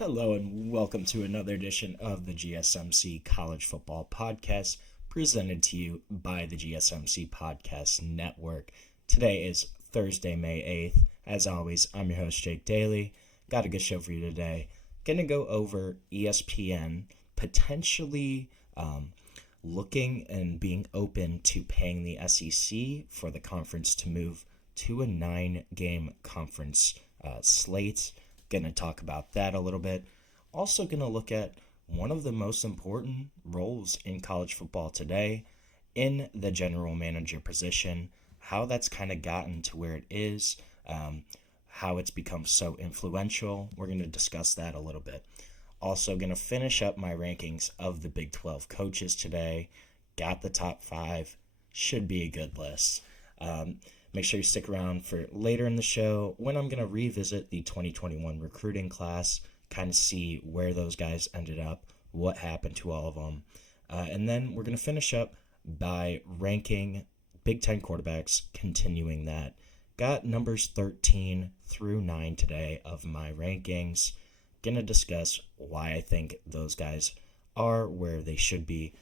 Hello and welcome to another edition of the GSMC College Football Podcast, presented to you by the GSMC Podcast Network. Today is Thursday, May 8th. As always, I'm your host, Jake Daly. Got a good show for you today. Gonna go over ESPN potentially looking and being open to paying the SEC for the conference to move to a 9-game conference slate. Going to talk about that a little bit. Also going to look at one of the most important roles in college football today in the general manager position, how that's kind of gotten to where it is, how it's become so influential. We're going to discuss that a little bit. Also going to finish up my rankings of the Big 12 coaches today. Got the top 5. Should be a good list. Make sure you stick around for later in the show when I'm going to revisit the 2021 recruiting class, kind of see where those guys ended up, what happened to all of them. And then we're going to finish up by ranking Big Ten quarterbacks, continuing that. Got numbers 13 through 9 today of my rankings. Going to discuss why I think those guys are where they should be.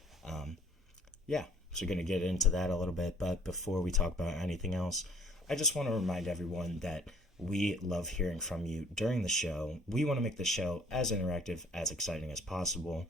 So we're going to get into that a little bit, but before we talk about anything else, I just want to remind everyone that we love hearing from you during the show. We want to make the show as interactive, as exciting as possible.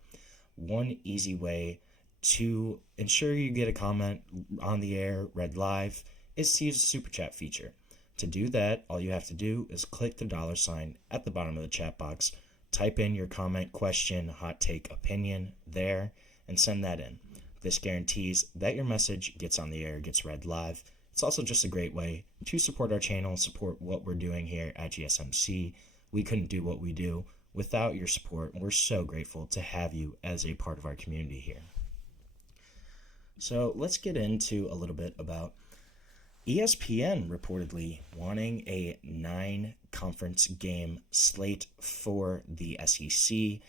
One easy way to ensure you get a comment on the air, read live, is to use the Super Chat feature. To do that, all you have to do is click the $ at the bottom of the chat box, type in your comment, question, hot take, opinion there, and send that in. This guarantees that your message gets on the air, gets read live. It's also just a great way to support our channel, support what we're doing here at GSMC. We couldn't do what we do without your support. We're so grateful to have you as a part of our community here. So let's get into a little bit about ESPN reportedly wanting a 9-conference game slate for the SEC.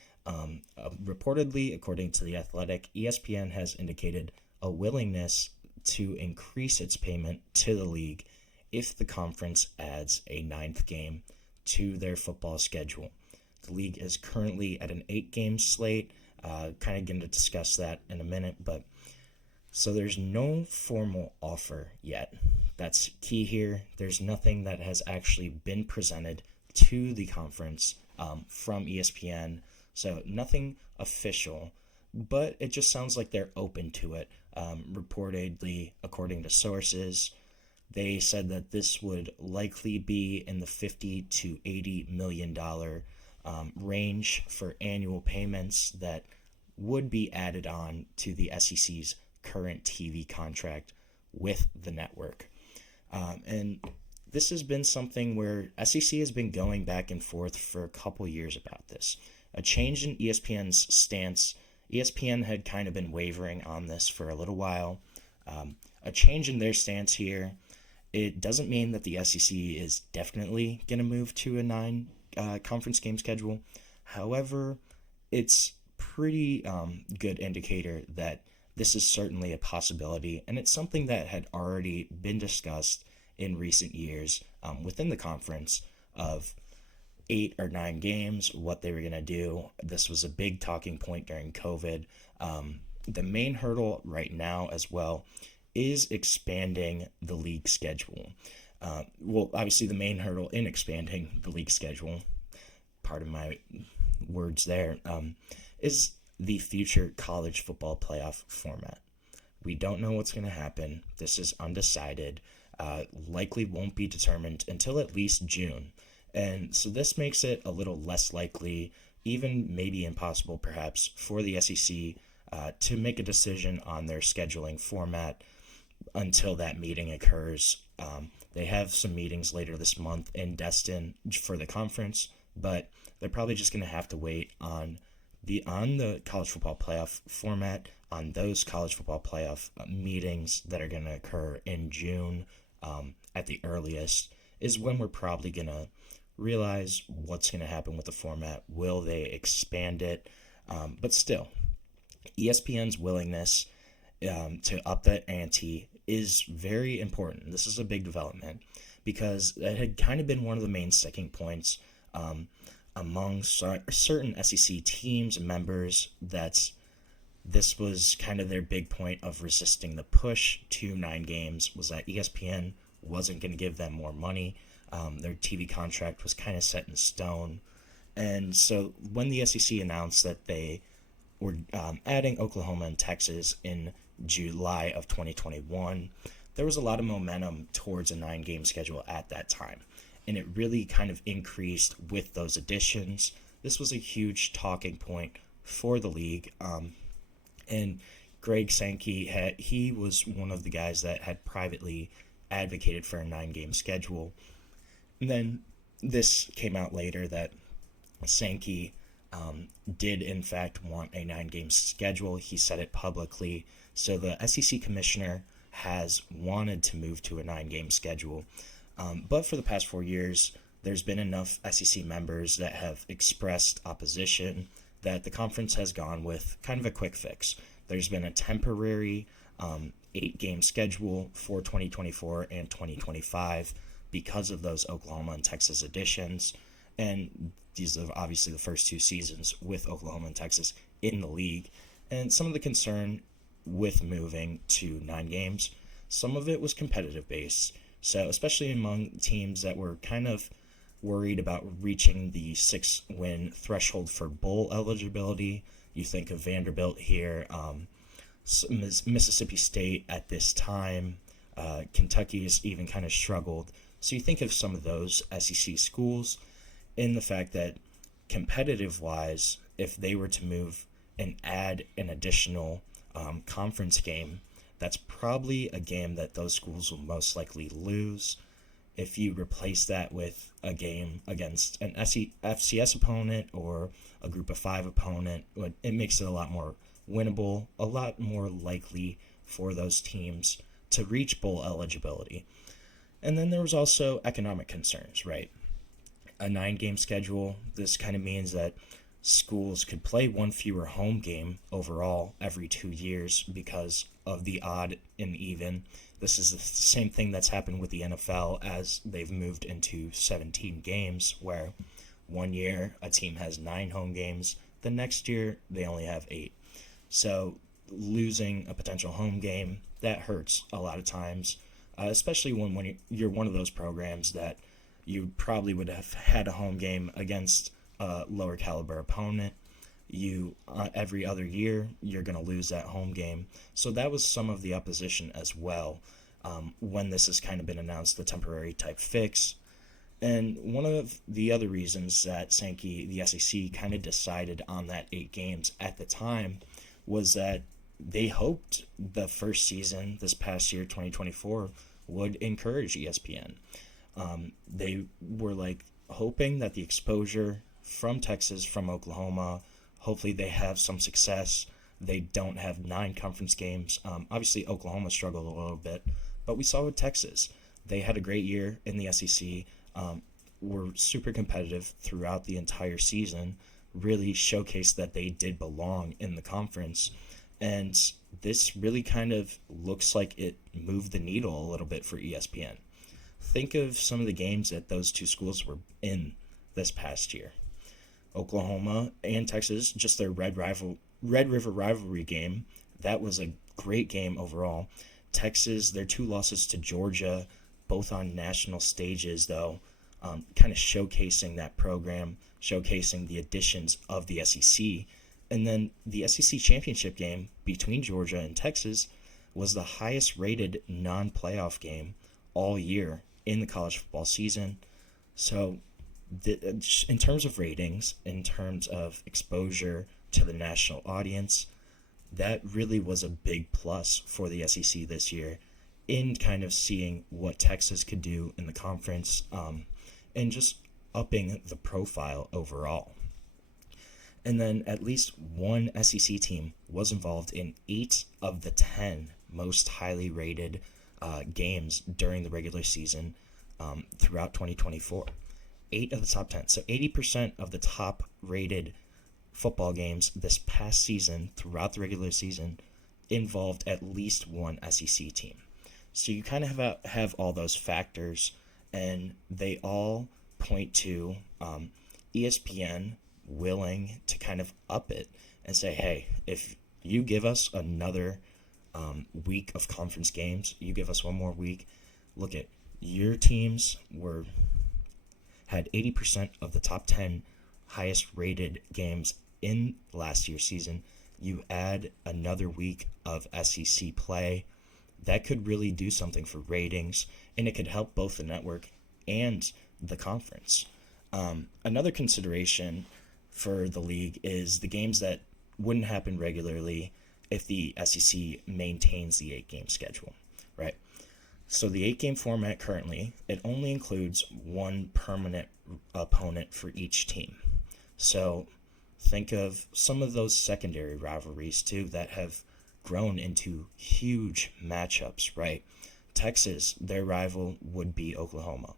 Reportedly, according to The Athletic, ESPN has indicated a willingness to increase its payment to the league if the conference adds a 9th game to their football schedule. The league is currently at an 8-game slate. Kind of going to discuss that in a minute, but so there's no formal offer yet. That's key here. There's nothing that has actually been presented to the conference from ESPN. So nothing official, but it just sounds like they're open to it. Reportedly, according to sources, they said that this would likely be in the $50 to $80 million range for annual payments that would be added on to the SEC's current TV contract with the network. And this has been something where SEC has been going back and forth for a couple years about this. A change in ESPN's stance. ESPN had kind of been wavering on this for a little while. A change in their stance here. It doesn't mean that the SEC is definitely going to move to a 9-conference game schedule. However, it's pretty good indicator that this is certainly a possibility, and it's something that had already been discussed in recent years within the conference of 8 or 9 games, what they were going to do. This was a big talking point during COVID. The main hurdle right now as well is expanding the league schedule. Obviously the main hurdle in expanding the league schedule, pardon my words there, is the future college football playoff format. We don't know what's going to happen. This is undecided. Likely won't be determined until at least June. And so this makes it a little less likely, even maybe impossible perhaps, for the SEC to make a decision on their scheduling format until that meeting occurs. They have some meetings later this month in Destin for the conference, but they're probably just going to have to wait on the college football playoff format, on those college football playoff meetings that are going to occur in June at the earliest, is when we're probably going to realize what's going to happen with the format. Will they expand it? But still, ESPN's willingness to up that ante is very important. This is a big development because it had kind of been one of the main sticking points among certain SEC teams and members that this was kind of their big point of resisting the push to 9 games, was that ESPN wasn't going to give them more money. Their TV contract was kind of set in stone. And so when the SEC announced that they were adding Oklahoma and Texas in July of 2021, there was a lot of momentum towards a 9-game schedule at that time. And it really kind of increased with those additions. This was a huge talking point for the league. And Greg Sankey, he was one of the guys that had privately advocated for a 9-game schedule. And then this came out later that Sankey did in fact want a 9-game schedule. He said it publicly. So the SEC commissioner has wanted to move to a 9-game schedule. But for the past 4 years, there's been enough SEC members that have expressed opposition that the conference has gone with kind of a quick fix. There's been a temporary 8-game schedule for 2024 and 2025 because of those Oklahoma and Texas additions. And these are obviously the first 2 seasons with Oklahoma and Texas in the league. And some of the concern with moving to 9 games, some of it was competitive based. So especially among teams that were kind of worried about reaching the 6-win threshold for bowl eligibility. You think of Vanderbilt here, Mississippi State at this time, Kentucky has even kind of struggled. So you think of some of those SEC schools in the fact that competitive-wise, if they were to move and add an additional conference game, that's probably a game that those schools will most likely lose. If you replace that with a game against an FCS opponent or a group of 5 opponent, it makes it a lot more winnable, a lot more likely for those teams to reach bowl eligibility. And then there was also economic concerns, right? A 9-game schedule, this kind of means that schools could play 1 fewer home game overall every 2 years because of the odd and even. This is the same thing that's happened with the NFL as they've moved into 17 games, where 1 year a team has 9 home games, the next year they only have 8. So losing a potential home game, that hurts a lot of times, especially when you're one of those programs that you probably would have had a home game against a lower caliber opponent. You every other year you're going to lose that home game. So that was some of the opposition as well when this has kind of been announced, the temporary type fix. And one of the other reasons that Sankey, the SEC, kind of decided on that 8 games at the time was that they hoped the first season this past year, 2024, would encourage ESPN. They were hoping that the exposure from Texas, from Oklahoma, hopefully they have some success. They don't have 9 conference games. Obviously, Oklahoma struggled a little bit, but we saw with Texas. They had a great year in the SEC, were super competitive throughout the entire season, really showcased that they did belong in the conference. And this really kind of looks like it moved the needle a little bit for ESPN. Think of some of the games that those 2 schools were in this past year. Oklahoma and Texas, just their Red River rivalry game, that was a great game overall. Texas, their 2 losses to Georgia, both on national stages though, kind of showcasing that program, showcasing the additions of the SEC. And then the SEC championship game between Georgia and Texas was the highest rated non-playoff game all year in the college football season. So in terms of ratings, in terms of exposure to the national audience, that really was a big plus for the SEC this year in kind of seeing what Texas could do in the conference and just upping the profile overall. And then at least one SEC team was involved in 8 of the 10 most highly rated games during the regular season throughout 2024. 8 of the top 10. So 80% of the top rated football games this past season throughout the regular season involved at least one SEC team. So you kind of have all those factors, and they all point to ESPN willing to kind of up it and say, hey, if you give us another week of conference games, you give us one more week, look at your teams had 80% of the top 10 highest rated games in last year's season. You add another week of SEC play, that could really do something for ratings, and it could help both the network and the conference. Another consideration for the league is the games that wouldn't happen regularly if the SEC maintains the 8-game schedule, right? So the 8-game format currently, it only includes one permanent opponent for each team. So think of some of those secondary rivalries too that have grown into huge matchups, right? Texas, their rival would be Oklahoma.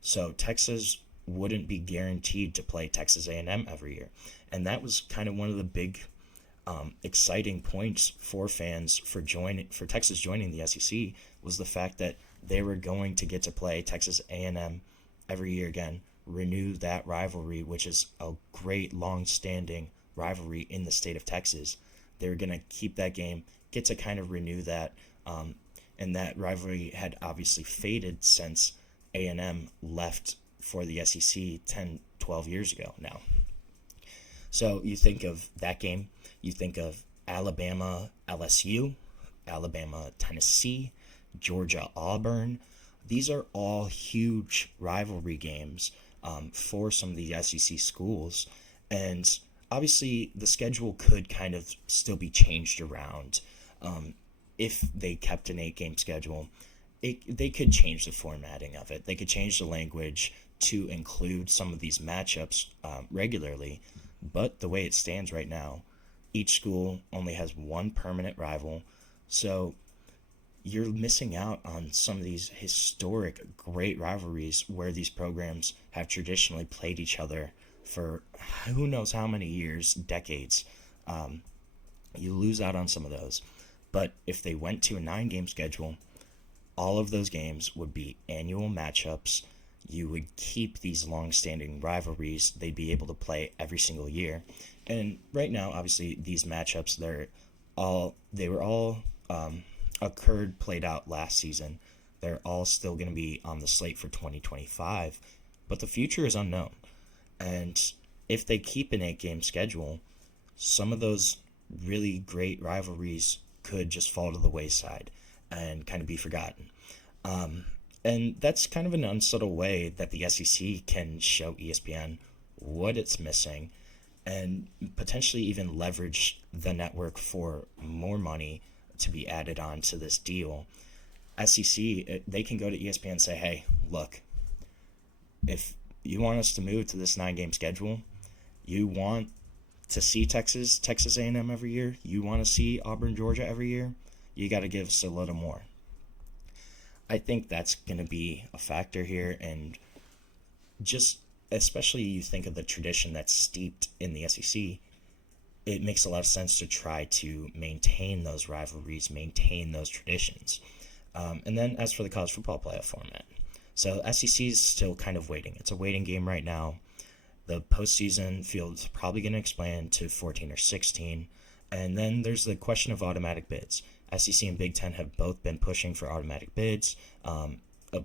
So Texas wouldn't be guaranteed to play Texas A&M every year. And that was kind of one of the big exciting points for fans for Texas joining the SEC was the fact that they were going to get to play Texas A&M every year again, renew that rivalry, which is a great long-standing rivalry in the state of Texas. They're going to keep that game, get to kind of renew that, and that rivalry had obviously faded since A&M left for the SEC 10, 12 years ago now. So you think of that game, you think of Alabama, LSU, Alabama, Tennessee, Georgia, Auburn. These are all huge rivalry games for some of the SEC schools. And obviously the schedule could kind of still be changed around. If they kept an 8-game schedule, they could change the formatting of it. They could change the language to include some of these matchups regularly. But the way it stands right now, each school only has one permanent rival. So you're missing out on some of these historic great rivalries where these programs have traditionally played each other for who knows how many years, decades. You lose out on some of those. But if they went to a 9-game schedule, all of those games would be annual matchups. You would keep these long-standing rivalries. They'd be able to play every single year. And right now, obviously, these matchups, they were all played out last season. They're all still going to be on the slate for 2025. But the future is unknown. And if they keep an 8-game schedule, some of those really great rivalries could just fall to the wayside and kind of be forgotten. And that's kind of an unsubtle way that the SEC can show ESPN what it's missing and potentially even leverage the network for more money to be added on to this deal. SEC, they can go to ESPN and say, hey, look, if you want us to move to this 9-game schedule, you want to see Texas A&M every year, you want to see Auburn, Georgia every year, you got to give us a little more. I think that's going to be a factor here, and just especially you think of the tradition that's steeped in the SEC, it makes a lot of sense to try to maintain those rivalries, maintain those traditions. And then as for the college football playoff format, so SEC is still kind of waiting. It's a waiting game right now. The postseason field's probably going to expand to 14 or 16, and then there's the question of automatic bids. SEC and Big Ten have both been pushing for automatic bids,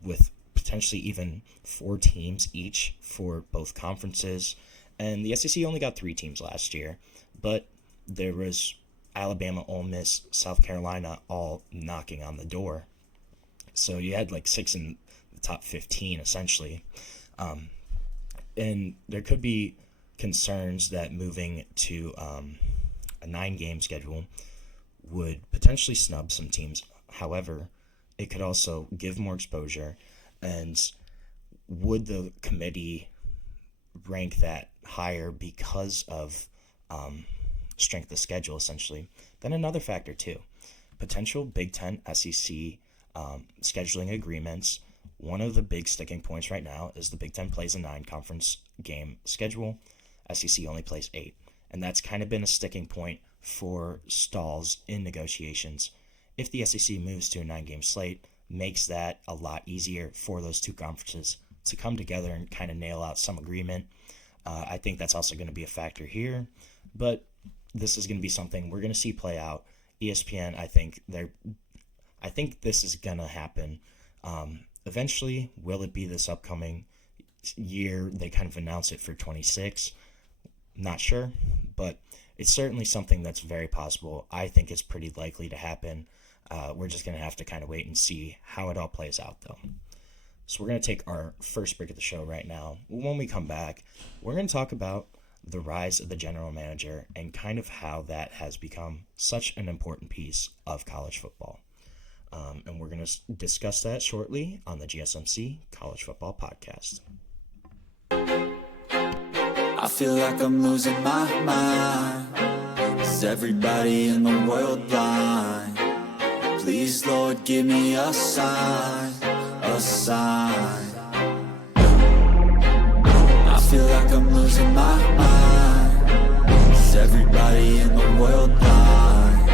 with potentially even 4 teams each for both conferences. And the SEC only got 3 teams last year, but there was Alabama, Ole Miss, South Carolina all knocking on the door. So you had like 6 in the top 15 essentially. And there could be concerns that moving to a 9-game schedule would potentially snub some teams. However, it could also give more exposure. And would the committee rank that higher because of strength of schedule, essentially? Then another factor, too. Potential Big Ten, SEC scheduling agreements. One of the big sticking points right now is the Big Ten plays a 9-conference game schedule. SEC only plays 8. And that's kind of been a sticking point for stalls in negotiations. If the SEC moves to a 9-game slate, makes that a lot easier for those 2 conferences to come together and kind of nail out some agreement. I think that's also going to be a factor here, but this is going to be something we're going to see play out. ESPN, I think this is going to happen. Eventually, will it be this upcoming year? They kind of announce it for 26. Not sure, but it's certainly something that's very possible. I think it's pretty likely to happen. We're just going to have to kind of wait and see how it all plays out, though. So we're going to take our first break of the show right now. When we come back, we're going to talk about the rise of the general manager and kind of how that has become such an important piece of college football. And we're going to discuss that shortly on the GSMC College Football Podcast. I feel like I'm losing my mind. Is everybody in the world blind? Please, Lord, give me a sign, a sign. I feel like I'm losing my mind. Is everybody in the world blind?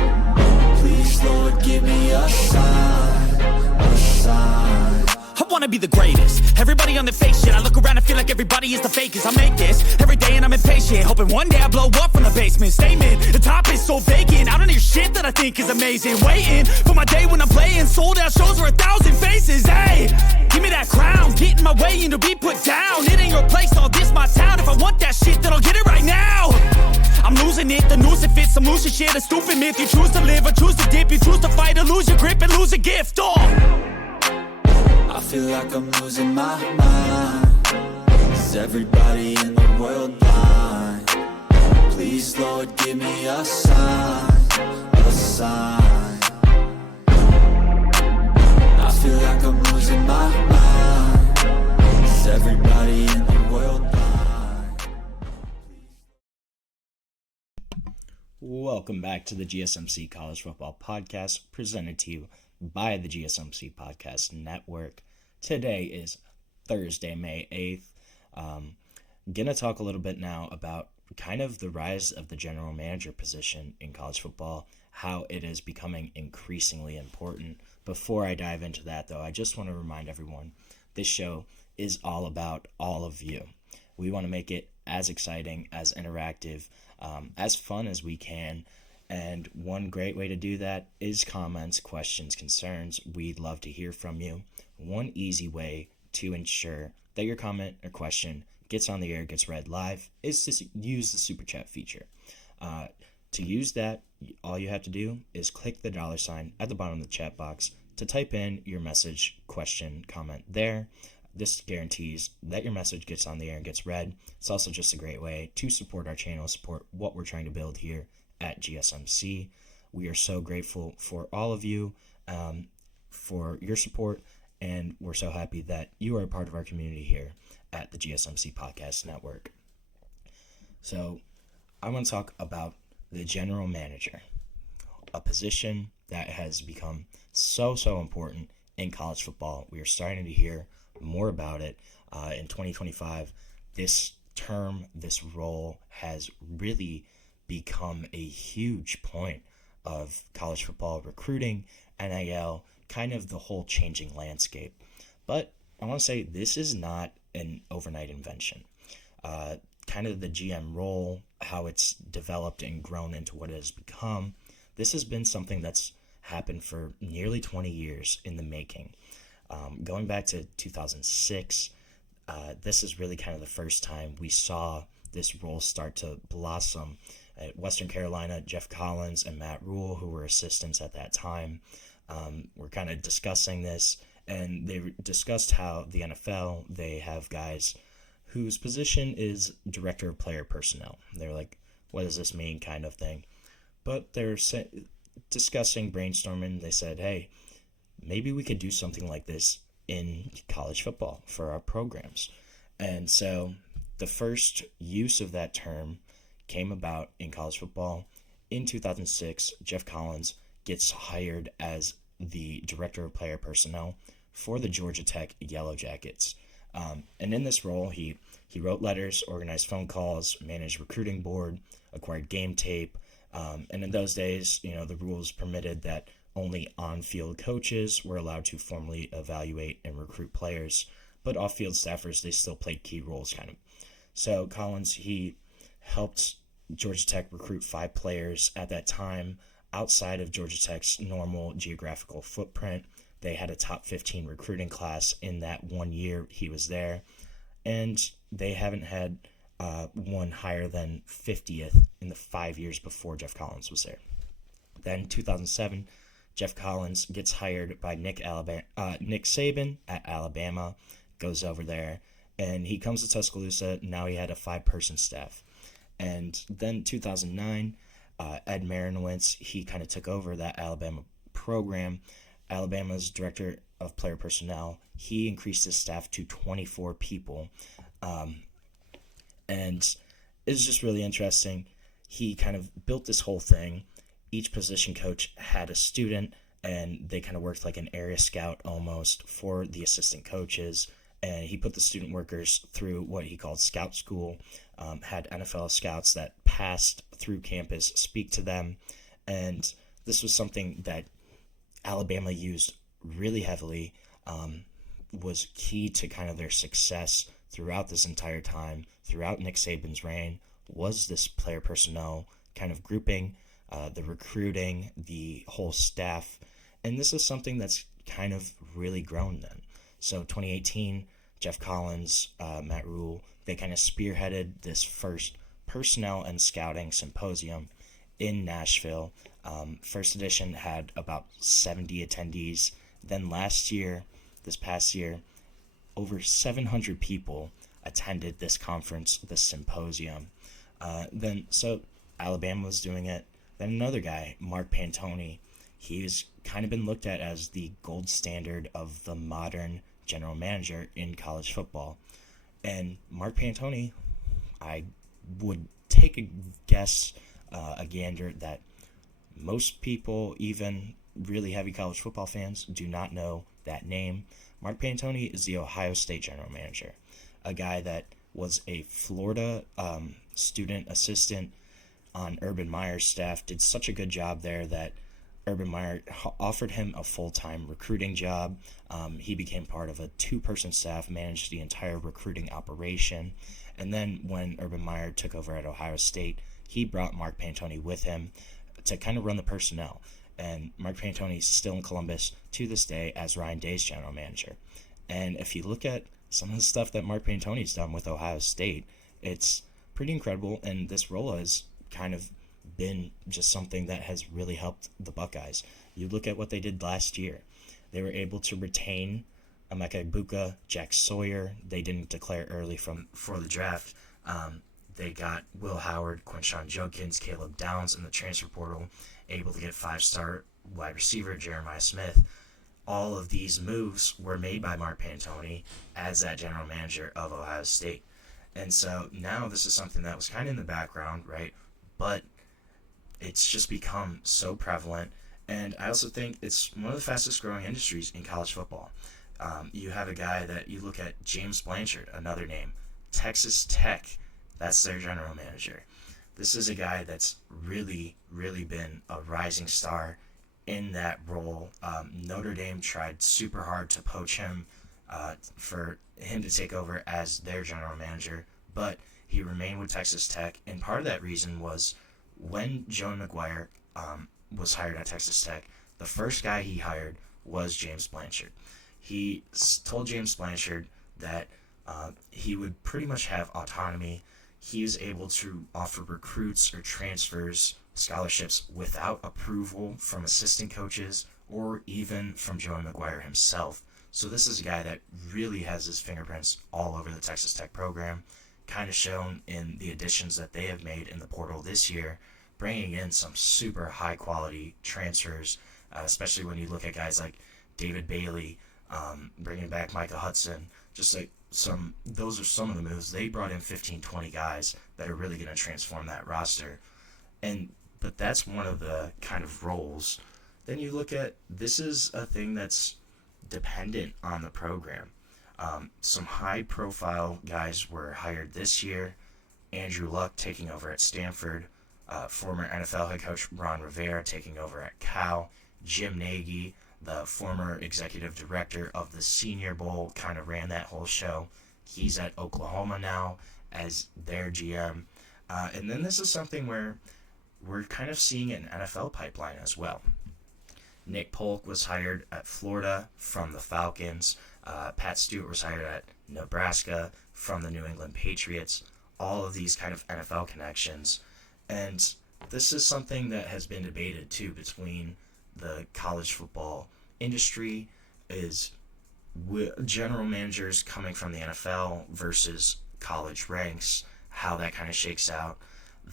Please, Lord, give me a sign, a sign. I wanna be the greatest. Everybody on their face shit. I look around and feel like everybody is the fakest. I make this every day and I'm impatient, hoping one day I blow up from the basement. Statement, the top is so vacant. I don't hear shit that I think is amazing. Waiting for my day when I'm playing sold out shows for 1,000 faces. Hey, give me that crown, get in my way and to be put down. It ain't your place, all this my town. If I want that shit, then I'll get it right now. I'm losing it, the noose it fits. I'm losing shit, a stupid myth. You choose to live or choose to dip. You choose to fight or lose your grip and lose a gift. I feel like I'm losing my mind. Is everybody in the world blind? Please, Lord, give me a sign, a sign. I feel like I'm losing my mind. Is everybody in the world blind? Welcome back to the GSMC College Football Podcast, presented to you by the GSMC Podcast Network. Today is Thursday, May 8th. Gonna talk a little bit now about kind of the rise of the general manager position in college football, how it is becoming increasingly important. Before I dive into that, though, I just want to remind everyone, this show is all about all of you. We want to make it as exciting, as interactive, as fun as we can. And one great way to do that is comments, questions, concerns. We'd love to hear from you. One easy way to ensure that your comment or question gets on the air, gets read live, is to use the Super Chat feature. To use that, all you have to do is click the $ at the bottom of the chat box to type in your message, question, comment there. This guarantees that your message gets on the air and gets read. It's also just a great way to support our channel, support what we're trying to build here at GSMC. We are so grateful for all of you, for your support, and we're so happy that you are a part of our community here at the GSMC Podcast Network. So I want to talk about the general manager, a position that has become so important in college football. We are starting to hear more about it. In 2025, this term, this role has really become a huge point of college football recruiting, NIL, kind of the whole changing landscape. But I want to say this is not an overnight invention. Kind of the GM role, how it's developed and grown into what it has become, this has been something that's happened for nearly 20 years in the making. Going back to 2006, this is really kind of the first time we saw this role start to blossom. At Western Carolina, Jeff Collins and Matt Rule, who were assistants at that time, were kind of discussing this, and they discussed how the NFL, they have guys whose position is director of player personnel. They're like, what does this mean, kind of thing. But they're discussing, brainstorming. They said, hey, maybe we could do something like this in college football for our programs. And so the first use of that term came about in college football. In 2006, Jeff Collins gets hired as the director of player personnel for the Georgia Tech Yellow Jackets. And in this role, he wrote letters, organized phone calls, managed recruiting board, acquired game tape. And in those days, the rules permitted that only on-field coaches were allowed to formally evaluate and recruit players, but off-field staffers, they still played key roles kind of. So Collins, he helped Georgia Tech recruit 5 players at that time outside of Georgia Tech's normal geographical footprint. They had a top 15 recruiting class in that 1 year he was there, and they haven't had one higher than 50th in the 5 years before Jeff Collins was there. Then 2007, Jeff Collins gets hired by Nick Saban at Alabama, goes over there, and he comes to Tuscaloosa. Now he had a 5-person staff. And then 2009, Ed Marinowitz, he kind of took over that Alabama program. Alabama's director of player personnel, he increased his staff to 24 people. And it's just really interesting. He kind of built this whole thing. Each position coach had a student, and they kind of worked like an area scout almost for the assistant coaches. And he put the student workers through what he called scout school, had NFL scouts that passed through campus speak to them. And this was something that Alabama used really heavily, was key to kind of their success throughout this entire time, throughout Nick Saban's reign, was this player personnel kind of grouping, the recruiting, the whole staff. And this is something that's kind of really grown then. So 2018, Jeff Collins, Matt Rule, they kind of spearheaded this first personnel and scouting symposium in Nashville. First edition had about 70 attendees. Then this past year, over 700 people attended this conference, this symposium. So Alabama was doing it. Then another guy, Mark Pantoni, he's kind of been looked at as the gold standard of the modern general manager in college football. And Mark Pantoni, I would take a guess, a gander, that most people, even really heavy college football fans, do not know that name. Mark Pantoni is the Ohio State general manager, a guy that was a Florida student assistant on Urban Meyer's staff, did such a good job there that Urban Meyer offered him a full-time recruiting job. He became part of a 2-person staff, managed the entire recruiting operation. And then when Urban Meyer took over at Ohio State, he brought Mark Pantoni with him to kind of run the personnel. And Mark Pantoni is still in Columbus to this day as Ryan Day's general manager. And if you look at some of the stuff that Mark Pantoni's done with Ohio State, it's pretty incredible. And this role has kind of been just something that has really helped the Buckeyes. You look at what they did last year. They were able to retain Emeka Egbuka, Jack Sawyer. They didn't declare early for the draft. They got Will Howard, Quinshon Judkins, Caleb Downs in the transfer portal, able to get 5-star wide receiver Jeremiah Smith. All of these moves were made by Mark Pantoni as that general manager of Ohio State. And so now this is something that was kind of in the background, right? But it's just become so prevalent. And I also think it's one of the fastest growing industries in college football. You have a guy that you look at, James Blanchard, another name, Texas Tech, that's their general manager. This is a guy that's really, really been a rising star in that role. Notre Dame tried super hard to poach him for him to take over as their general manager, but he remained with Texas Tech, and part of that reason was when Joe McGuire was hired at Texas Tech, the first guy he hired was James Blanchard. He told James Blanchard that he would pretty much have autonomy. He was able to offer recruits or transfers, scholarships without approval from assistant coaches or even from Joe McGuire himself. So this is a guy that really has his fingerprints all over the Texas Tech program, kind of shown in the additions that they have made in the portal this year, bringing in some super high-quality transfers, especially when you look at guys like David Bailey, bringing back Micah Hudson. Just like those are some of the moves. They brought in 15, 20 guys that are really going to transform that roster. But that's one of the kind of roles. Then you look at, this is a thing that's dependent on the program. Some high-profile guys were hired this year. Andrew Luck taking over at Stanford. Former NFL head coach Ron Rivera taking over at Cal. Jim Nagy, the former executive director of the Senior Bowl, kind of ran that whole show. He's at Oklahoma now. as their GM. And then this is something where we're kind of seeing an NFL pipeline as well. Nick Polk was hired at Florida from the Falcons. Pat Stewart was hired at Nebraska from the New England Patriots. All of these kind of NFL connections. And this is something that has been debated too between the college football industry, is general managers coming from the NFL versus college ranks, how that kind of shakes out.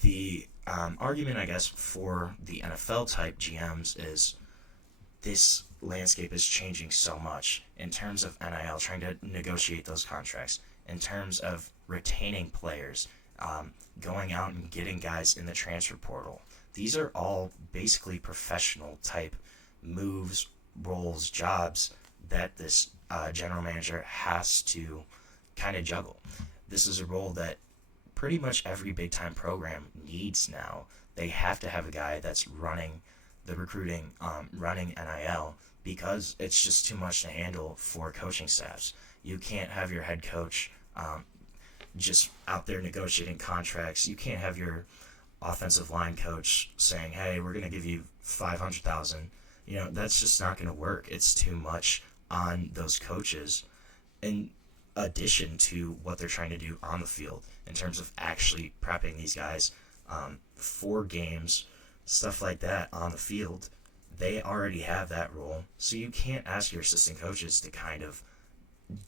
The argument, I guess, for the NFL type GMs is this landscape is changing so much in terms of NIL, trying to negotiate those contracts, in terms of retaining players, going out and getting guys in the transfer portal. These are all basically professional type moves, roles, jobs that this general manager has to kind of juggle. This is a role that pretty much every big time program needs now. They have to have a guy that's running the recruiting, running NIL, because it's just too much to handle for coaching staffs. You can't have your head coach just out there negotiating contracts. You can't have your offensive line coach saying, hey, we're going to give you $500,000. That's just not going to work. It's too much on those coaches, in addition to what they're trying to do on the field in terms of actually prepping these guys for games, stuff like that on the field. They already have that role, so you can't ask your assistant coaches to kind of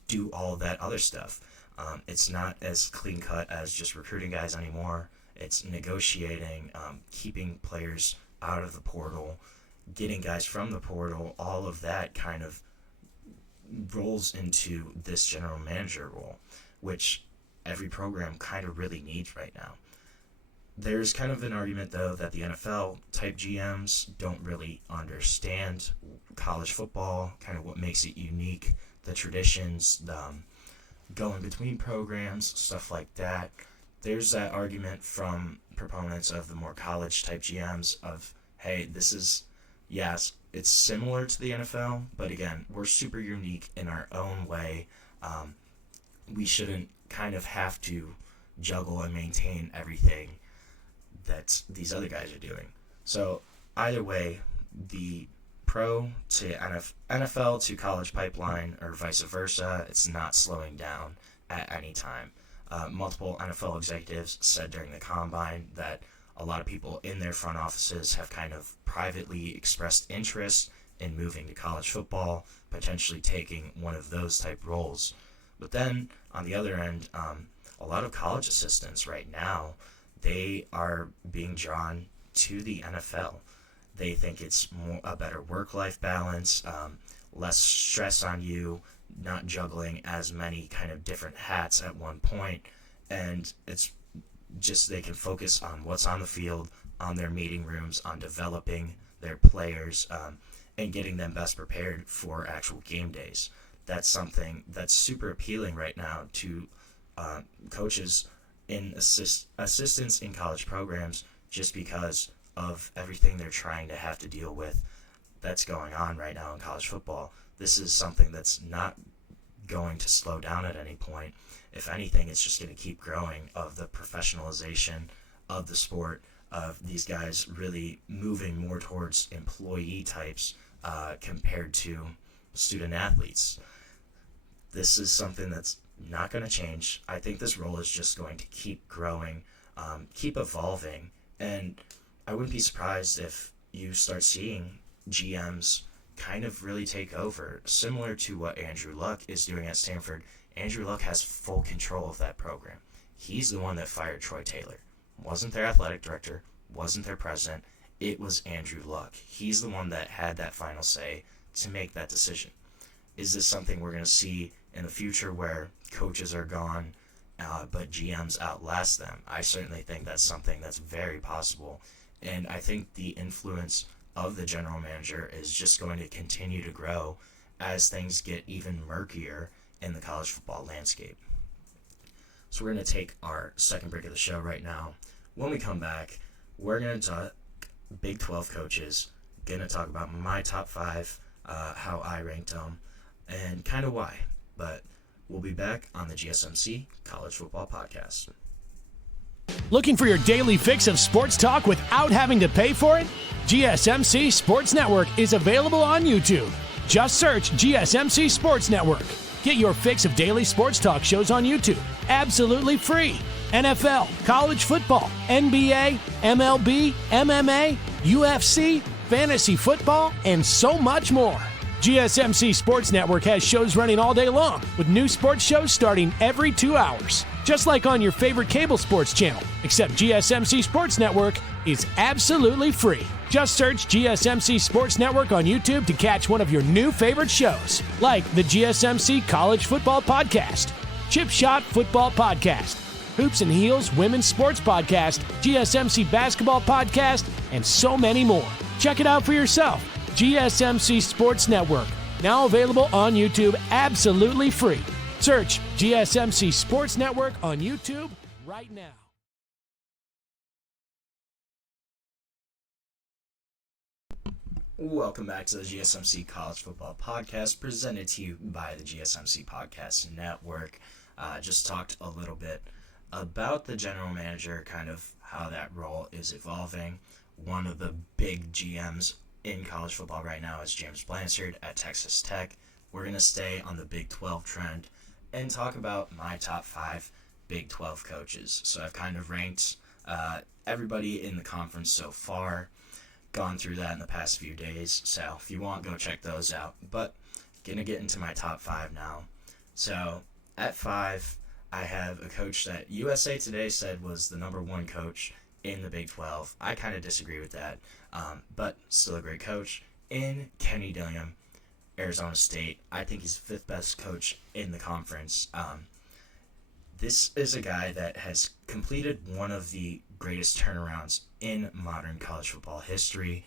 do all that other stuff. It's not as clean cut as just recruiting guys anymore. It's negotiating, keeping players out of the portal, getting guys from the portal. All of that kind of rolls into this general manager role, which every program kind of really needs right now. There's kind of an argument, though, that the NFL type GMs don't really understand college football, kind of what makes it unique, the traditions, the going between programs, stuff like that. There's that argument from proponents of the more college type GMs of, hey, this is, yes, it's similar to the NFL, but again, we're super unique in our own way. We shouldn't kind of have to juggle and maintain everything that these other guys are doing. So either way, the pro to NFL to college pipeline, or vice versa, it's not slowing down at any time. Multiple NFL executives said during the combine that a lot of people in their front offices have kind of privately expressed interest in moving to college football, potentially taking one of those type roles. But then on the other end, a lot of college assistants right now, they are being drawn to the NFL. They think it's a better work-life balance, less stress on you, not juggling as many kind of different hats at one point, and it's just they can focus on what's on the field, on their meeting rooms, on developing their players, and getting them best prepared for actual game days. That's something that's super appealing right now to coaches in assistants in college programs, just because of everything they're trying to have to deal with that's going on right now in college football. This is something that's not going to slow down at any point. If anything, it's just going to keep growing, of the professionalization of the sport, of these guys really moving more towards employee types compared to student athletes. This is something that's not going to change. I think this role is just going to keep growing, keep evolving, and I wouldn't be surprised if you start seeing GMs kind of really take over, similar to what Andrew Luck is doing at Stanford. Andrew Luck has full control of that program. He's the one that fired Troy Taylor. Wasn't their athletic director, wasn't their president. It was Andrew Luck. He's the one that had that final say to make that decision. Is this something we're going to see in the future where coaches are gone, but GMs outlast them? I certainly think that's something that's very possible. And I think the influence of the general manager is just going to continue to grow as things get even murkier in the college football landscape. So we're going to take our second break of the show right now. When we come back, we're going to talk Big 12 coaches, going to talk about my top 5, how I ranked them, and kind of why. But We'll be back on the GSMC College Football Podcast. Looking for your daily fix of sports talk without having to pay for it? GSMC Sports Network is available on YouTube. Just search GSMC Sports Network. Get your fix of daily sports talk shows on YouTube, absolutely free. NFL, college football, NBA, MLB, MMA, UFC, fantasy football, and so much more. GSMC Sports Network has shows running all day long, with new sports shows starting every 2 hours. Just like on your favorite cable sports channel, except GSMC Sports Network is absolutely free. Just search GSMC Sports Network on YouTube to catch one of your new favorite shows, like the GSMC College Football Podcast, Chip Shot Football Podcast, Hoops and Heels Women's Sports Podcast, GSMC Basketball Podcast, and so many more. Check it out for yourself. GSMC Sports Network, now available on YouTube absolutely free. Search GSMC Sports Network on YouTube right now. Welcome back to the GSMC College Football Podcast, presented to you by the GSMC Podcast Network. Just talked a little bit about the general manager, kind of how that role is evolving. One of the big GMs in college football right now is James Blanchard at Texas Tech. We're going to stay on the Big 12 trend and talk about my top 5 Big 12 coaches. So I've kind of ranked everybody in the conference so far, gone through that in the past few days. So if you want, go check those out. But going to get into my top 5 now. So at 5, I have a coach that USA Today said was the number 1 coach in the Big 12. I kind of disagree with that, but still a great coach. In Kenny Dillingham, Arizona State. I think he's the 5th best coach in the conference. This is a guy that has completed one of the greatest turnarounds in modern college football history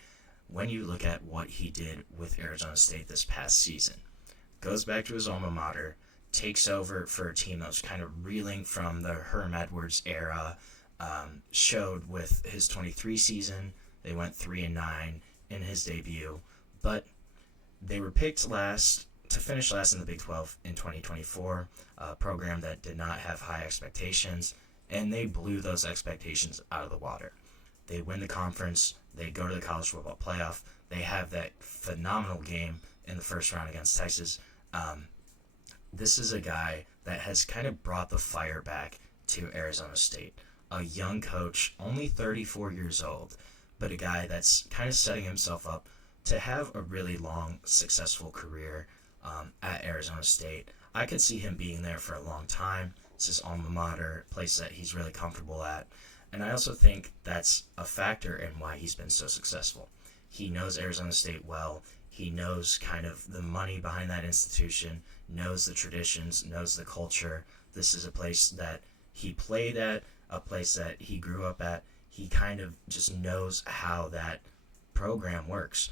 when you look at what he did with Arizona State this past season. Goes back to his alma mater, takes over for a team that was kind of reeling from the Herm Edwards era, showed with his 23 season. They went 3-9 in his debut, but they were picked to finish last in the Big 12 in 2024, a program that did not have high expectations, and they blew those expectations out of the water. They win the conference, they go to the college football playoff, they have that phenomenal game in the first round against Texas. This is a guy that has kind of brought the fire back to Arizona State. A young coach, only 34 years old, but a guy that's kind of setting himself up to have a really long, successful career at Arizona State. I could see him being there for a long time. It's his alma mater, a place that he's really comfortable at. And I also think that's a factor in why he's been so successful. He knows Arizona State well. He knows kind of the money behind that institution, knows the traditions, knows the culture. This is a place that he played at, a place that he grew up at. He kind of just knows how that program works.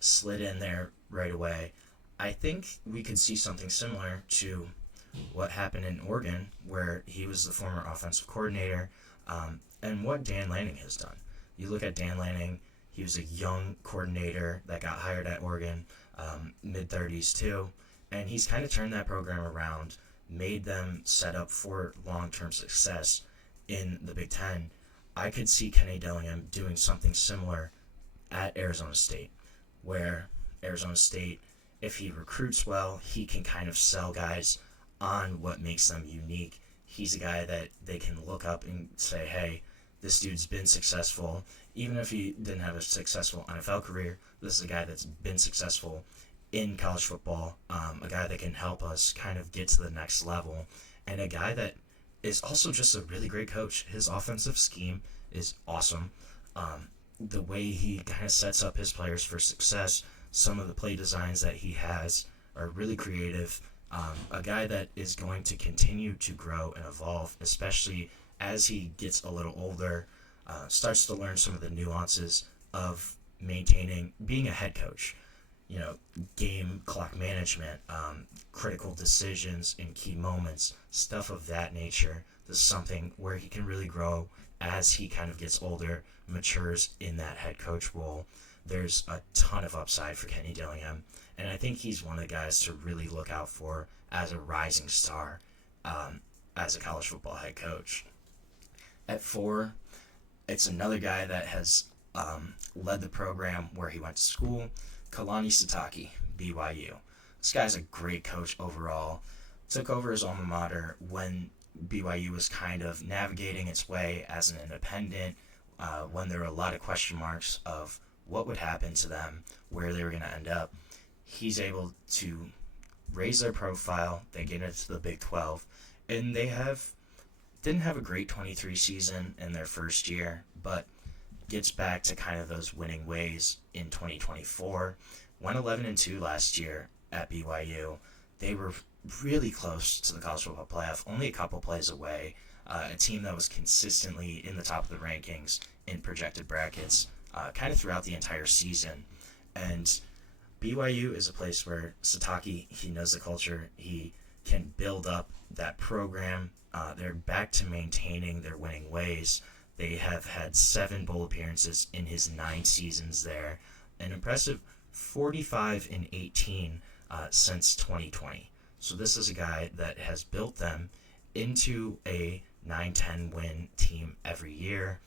Slid in there right away. I think we could see something similar to what happened in Oregon, where he was the former offensive coordinator, and what Dan Lanning has done. You look at Dan Lanning, he was a young coordinator that got hired at Oregon, mid-30s too, and he's kind of turned that program around, made them set up for long-term success in the Big Ten. I could see Kenny Dillingham doing something similar at Arizona State, where Arizona State, if he recruits well, he can kind of sell guys on what makes them unique. He's a guy that they can look up and say, hey, this dude's been successful. Even if he didn't have a successful NFL career, this is a guy that's been successful in college football, a guy that can help us kind of get to the next level, and a guy that is also just a really great coach. His offensive scheme is awesome. The way he kind of sets up his players for success, some of the play designs that he has are really creative. A guy that is going to continue to grow and evolve, especially as he gets a little older, starts to learn some of the nuances of being a head coach. Game clock management, critical decisions in key moments, stuff of that nature. This is something where he can really grow as he kind of gets older, matures in that head coach role. There's a ton of upside for Kenny Dillingham, And I think he's one of the guys to really look out for as a rising star as a college football head coach. At 4, it's another guy that has led the program where he went to school, Kalani Sitake, BYU. This guy's a great coach overall. Took over his alma mater when BYU was kind of navigating its way as an independent, when there were a lot of question marks of what would happen to them, where they were going to end up. He's able to raise their profile. They get into the Big 12, and they didn't have a great 23 season in their first year, but gets back to kind of those winning ways in 2024. Went 11-2 last year at BYU. They were really close to the college football playoff, only a couple plays away. A team that was consistently in the top of the rankings in projected brackets kind of throughout the entire season. And BYU is a place where Sitake, he knows the culture. He can build up that program. They're back to maintaining their winning ways. They have had 7 bowl appearances in his 9 seasons there. An impressive 45-18 since 2020. So this is a guy that has built them into a 9-10 win team every year.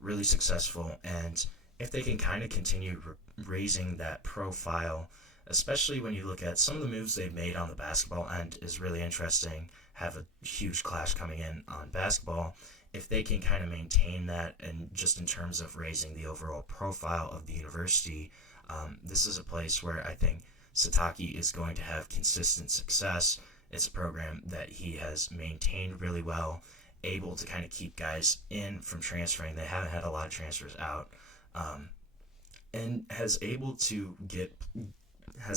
Really successful. And if they can kind of continue raising that profile, especially when you look at some of the moves they've made on the basketball end is really interesting. Have a huge clash coming in on basketball. If they can kind of maintain that, and just in terms of raising the overall profile of the university, this is a place where I think Sitake is going to have consistent success. It's a program that he has maintained really well, able to kind of keep guys in from transferring. They haven't had a lot of transfers out, and has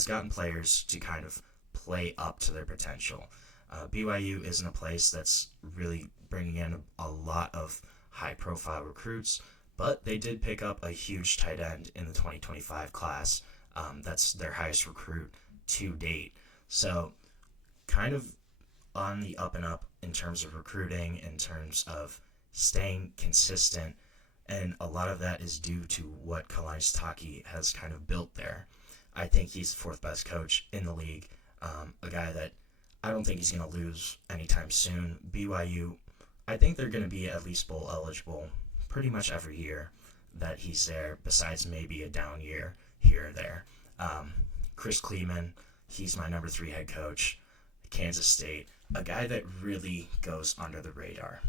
gotten players to kind of play up to their potential. BYU isn't a place that's really bringing in a lot of high-profile recruits, but they did pick up a huge tight end in the 2025 class. That's their highest recruit to date. So kind of on the up and up in terms of recruiting, in terms of staying consistent, and a lot of that is due to what Kalani Sitake has kind of built there. I think he's the 4th best coach in the league, a guy that I don't think he's going to lose anytime soon. BYU, I think they're going to be at least bowl eligible pretty much every year that he's there, besides maybe a down year here or there. Chris Kleeman, he's my number 3 head coach. Kansas State, a guy that really goes under the radar.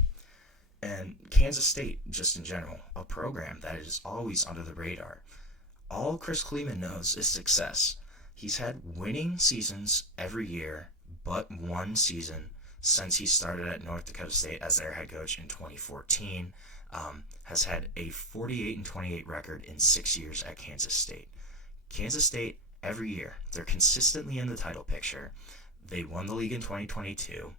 And Kansas State, just in general, a program that is always under the radar. All Chris Kleeman knows is success. He's had winning seasons every year, but one season since he started at North Dakota State as their head coach in 2014. Has had a 48-28 record in 6 years at Kansas State. Kansas State, every year, they're consistently in the title picture. They won the league in 2022.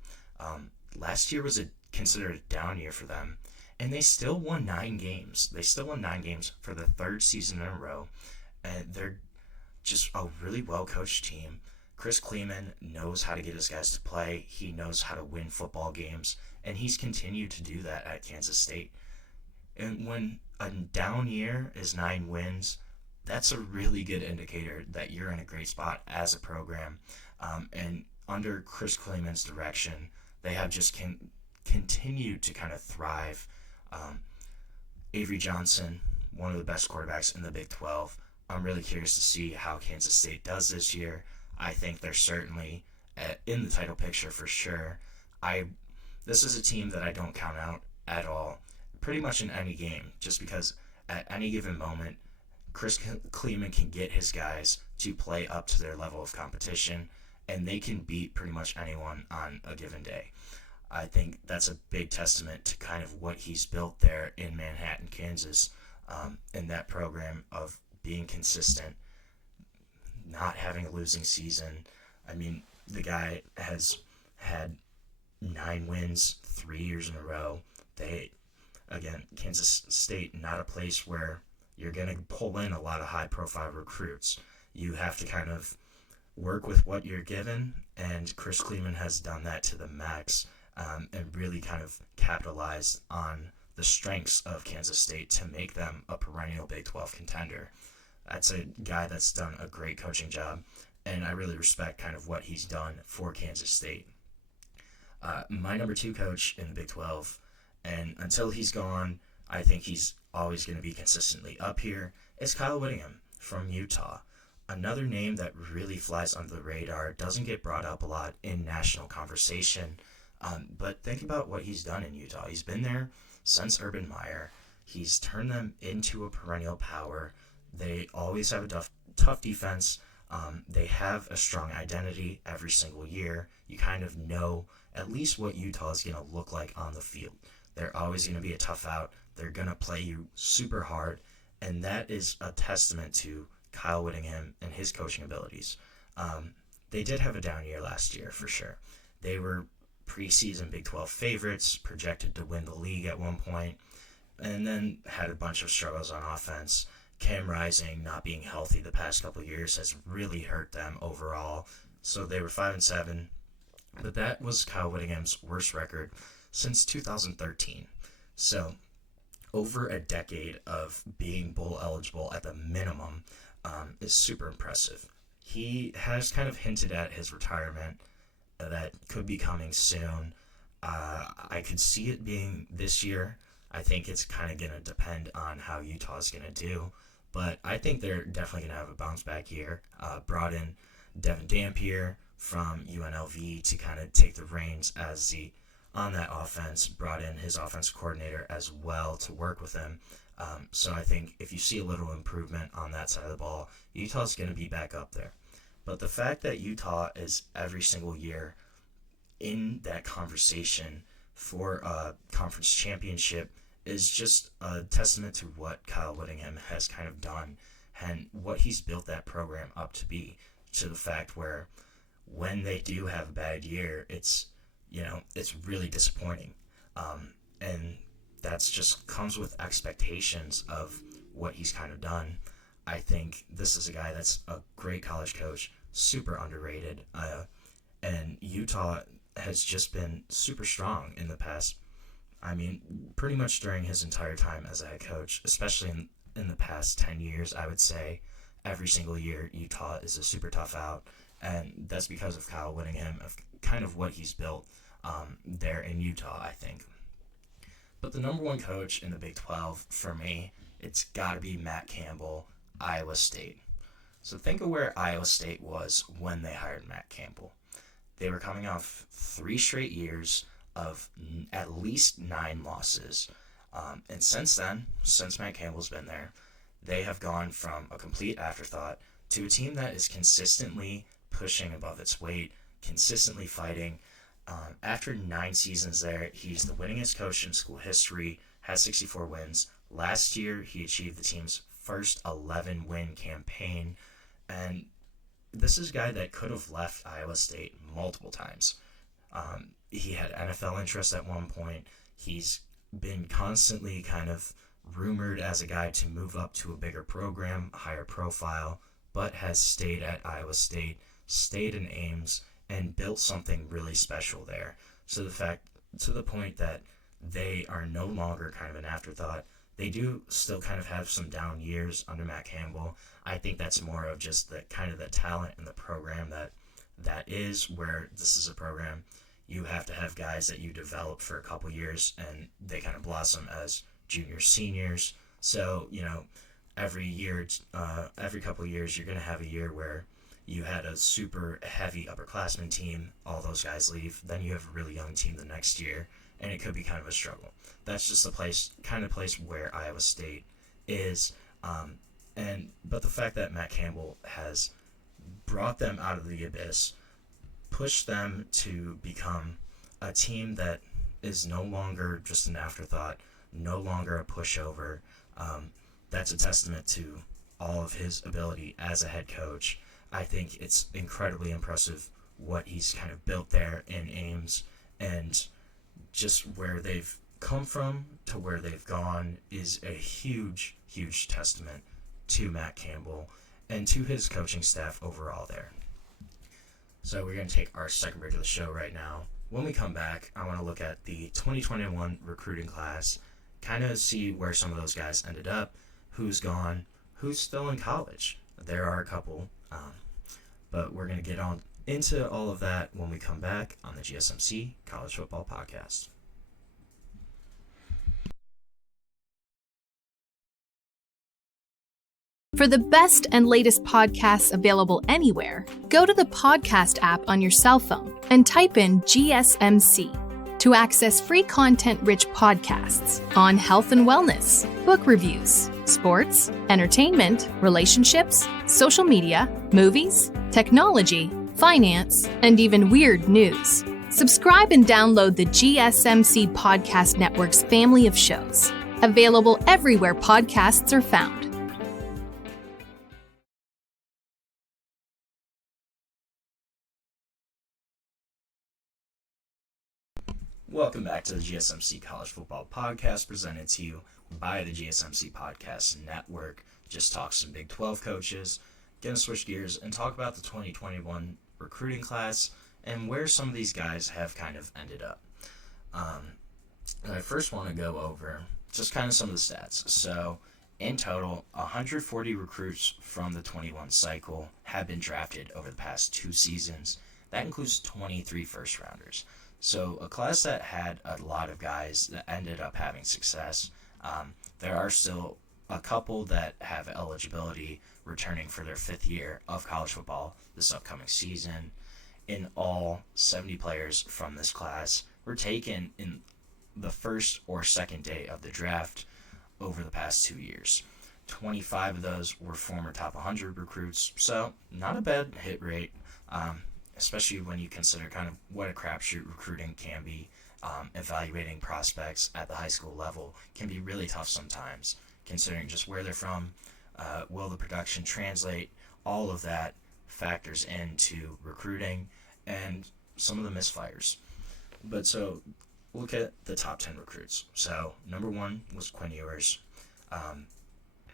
Last year was considered a down year for them, and they still won 9 games. They still won 9 games for the 3rd season in a row, and they're just a really well-coached team. Chris Kleeman knows how to get his guys to play. He knows how to win football games, and he's continued to do that at Kansas State. And when a down year is 9 wins, that's a really good indicator that you're in a great spot as a program. And under Chris Kleeman's direction, they have just continued to kind of thrive. Avery Johnson, one of the best quarterbacks in the Big 12. I'm really curious to see how Kansas State does this year. I think they're certainly in the title picture for sure. This is a team that I don't count out at all, pretty much in any game, just because at any given moment, Chris Kleeman can get his guys to play up to their level of competition, and they can beat pretty much anyone on a given day. I think that's a big testament to kind of what he's built there in Manhattan, Kansas, in that program of being consistent, not having a losing season. I mean, the guy has had 9 wins 3 years in a row. Kansas State, not a place where you're going to pull in a lot of high-profile recruits. You have to kind of work with what you're given, and Chris Kleeman has done that to the max, and really kind of capitalized on the strengths of Kansas State to make them a perennial Big 12 contender. That's a guy that's done a great coaching job, and I really respect kind of what he's done for Kansas State. My number 2 coach in the Big 12, and until he's gone, I think he's always going to be consistently up here, is Kyle Whittingham from Utah. Another name that really flies under the radar, doesn't get brought up a lot in national conversation, but think about what he's done in Utah. He's been there since Urban Meyer. He's turned them into a perennial power. They always have a tough defense. They have a strong identity every single year. You kind of know at least what Utah is going to look like on the field. They're always going to be a tough out. They're going to play you super hard, and that is a testament to Kyle Whittingham and his coaching abilities. They did have a down year last year, for sure. They were preseason Big 12 favorites, projected to win the league at one point, and then had a bunch of struggles on offense. Cam Rising not being healthy the past couple of years has really hurt them overall. So they were 5-7, but that was Kyle Whittingham's worst record since 2013. So over a decade of being bowl eligible at the minimum is super impressive. He has kind of hinted at his retirement that could be coming soon. I could see it being this year. I think it's kind of going to depend on how Utah is going to do. But I think they're definitely going to have a bounce back year. Brought in Devin Dampier from UNLV to kind of take the reins on that offense. Brought in his offensive coordinator as well to work with him. So I think if you see a little improvement on that side of the ball, Utah's going to be back up there. But the fact that Utah is every single year in that conversation for a conference championship is just a testament to what Kyle Whittingham has kind of done and what he's built that program up to be, to the fact where when they do have a bad year, it's really disappointing. And that's just comes with expectations of what he's kind of done. I think this is a guy that's a great college coach, super underrated. And Utah has just been super strong in the past. I mean, pretty much during his entire time as a head coach, especially in the past 10 years, I would say every single year Utah is a super tough out. And that's because of Kyle Whittingham, of kind of what he's built there in Utah, I think. But the number 1 coach in the Big 12, for me, it's got to be Matt Campbell, Iowa State. So think of where Iowa State was when they hired Matt Campbell. They were coming off 3 straight years of at least 9 losses. And since then, since Matt Campbell's been there, they have gone from a complete afterthought to a team that is consistently pushing above its weight, consistently fighting. After 9 seasons there, he's the winningest coach in school history, has 64 wins. Last year, he achieved the team's first 11-win campaign. And this is a guy that could have left Iowa State multiple times. He had NFL interest at one point. He's been constantly kind of rumored as a guy to move up to a bigger program, higher profile, but has stayed at Iowa State, stayed in Ames, and built something really special there. So to the point that they are no longer kind of an afterthought. They do still kind of have some down years under Matt Campbell. I think that's more of just the kind of the talent in the program that is where this is a program. You have to have guys that you develop for a couple years and they kind of blossom as juniors, seniors. So, every year, every couple years, you're going to have a year where you had a super heavy upperclassmen team, all those guys leave, then you have a really young team the next year, and it could be kind of a struggle. That's just the kind of place where Iowa State is. But the fact that Matt Campbell has brought them out of the abyss, pushed them to become a team that is no longer just an afterthought, no longer a pushover. That's a testament to all of his ability as a head coach. I think it's incredibly impressive what he's kind of built there in Ames, and just where they've come from to where they've gone is a huge, huge testament to Matt Campbell and to his coaching staff overall there. So we're going to take our second break of the show right now. When we come back, I want to look at the 2021 recruiting class, kind of see where some of those guys ended up, who's gone, who's still in college. There are a couple, but we're going to get on into all of that when we come back on the GSMC College Football Podcast. For the best and latest podcasts available anywhere, go to the podcast app on your cell phone and type in GSMC to access free content-rich podcasts on health and wellness, book reviews, sports, entertainment, relationships, social media, movies, technology, finance, and even weird news. Subscribe and download the GSMC Podcast Network's family of shows, available everywhere podcasts are found. Welcome back to the GSMC College Football Podcast, presented to you by the GSMC Podcast Network. Just talk some Big 12 coaches, gonna switch gears and talk about the 2021 recruiting class and where some of these guys have kind of ended up. I first want to go over just kind of some of the stats. So, in total, 140 recruits from the 21 cycle have been drafted over the past 2 seasons. That includes 23 first-rounders. So a class that had a lot of guys that ended up having success. There are still a couple that have eligibility returning for their 5th year of college football this upcoming season. In all, 70 players from this class were taken in the first or second day of the draft over the past 2 years. 25 of those were former top 100 recruits, so not a bad hit rate. Especially when you consider kind of what a crapshoot recruiting can be. Evaluating prospects at the high school level can be really tough sometimes, considering just where they're from, will the production translate, all of that factors into recruiting and some of the misfires. But so, look at the top 10 recruits. So, number 1 was Quinn Ewers.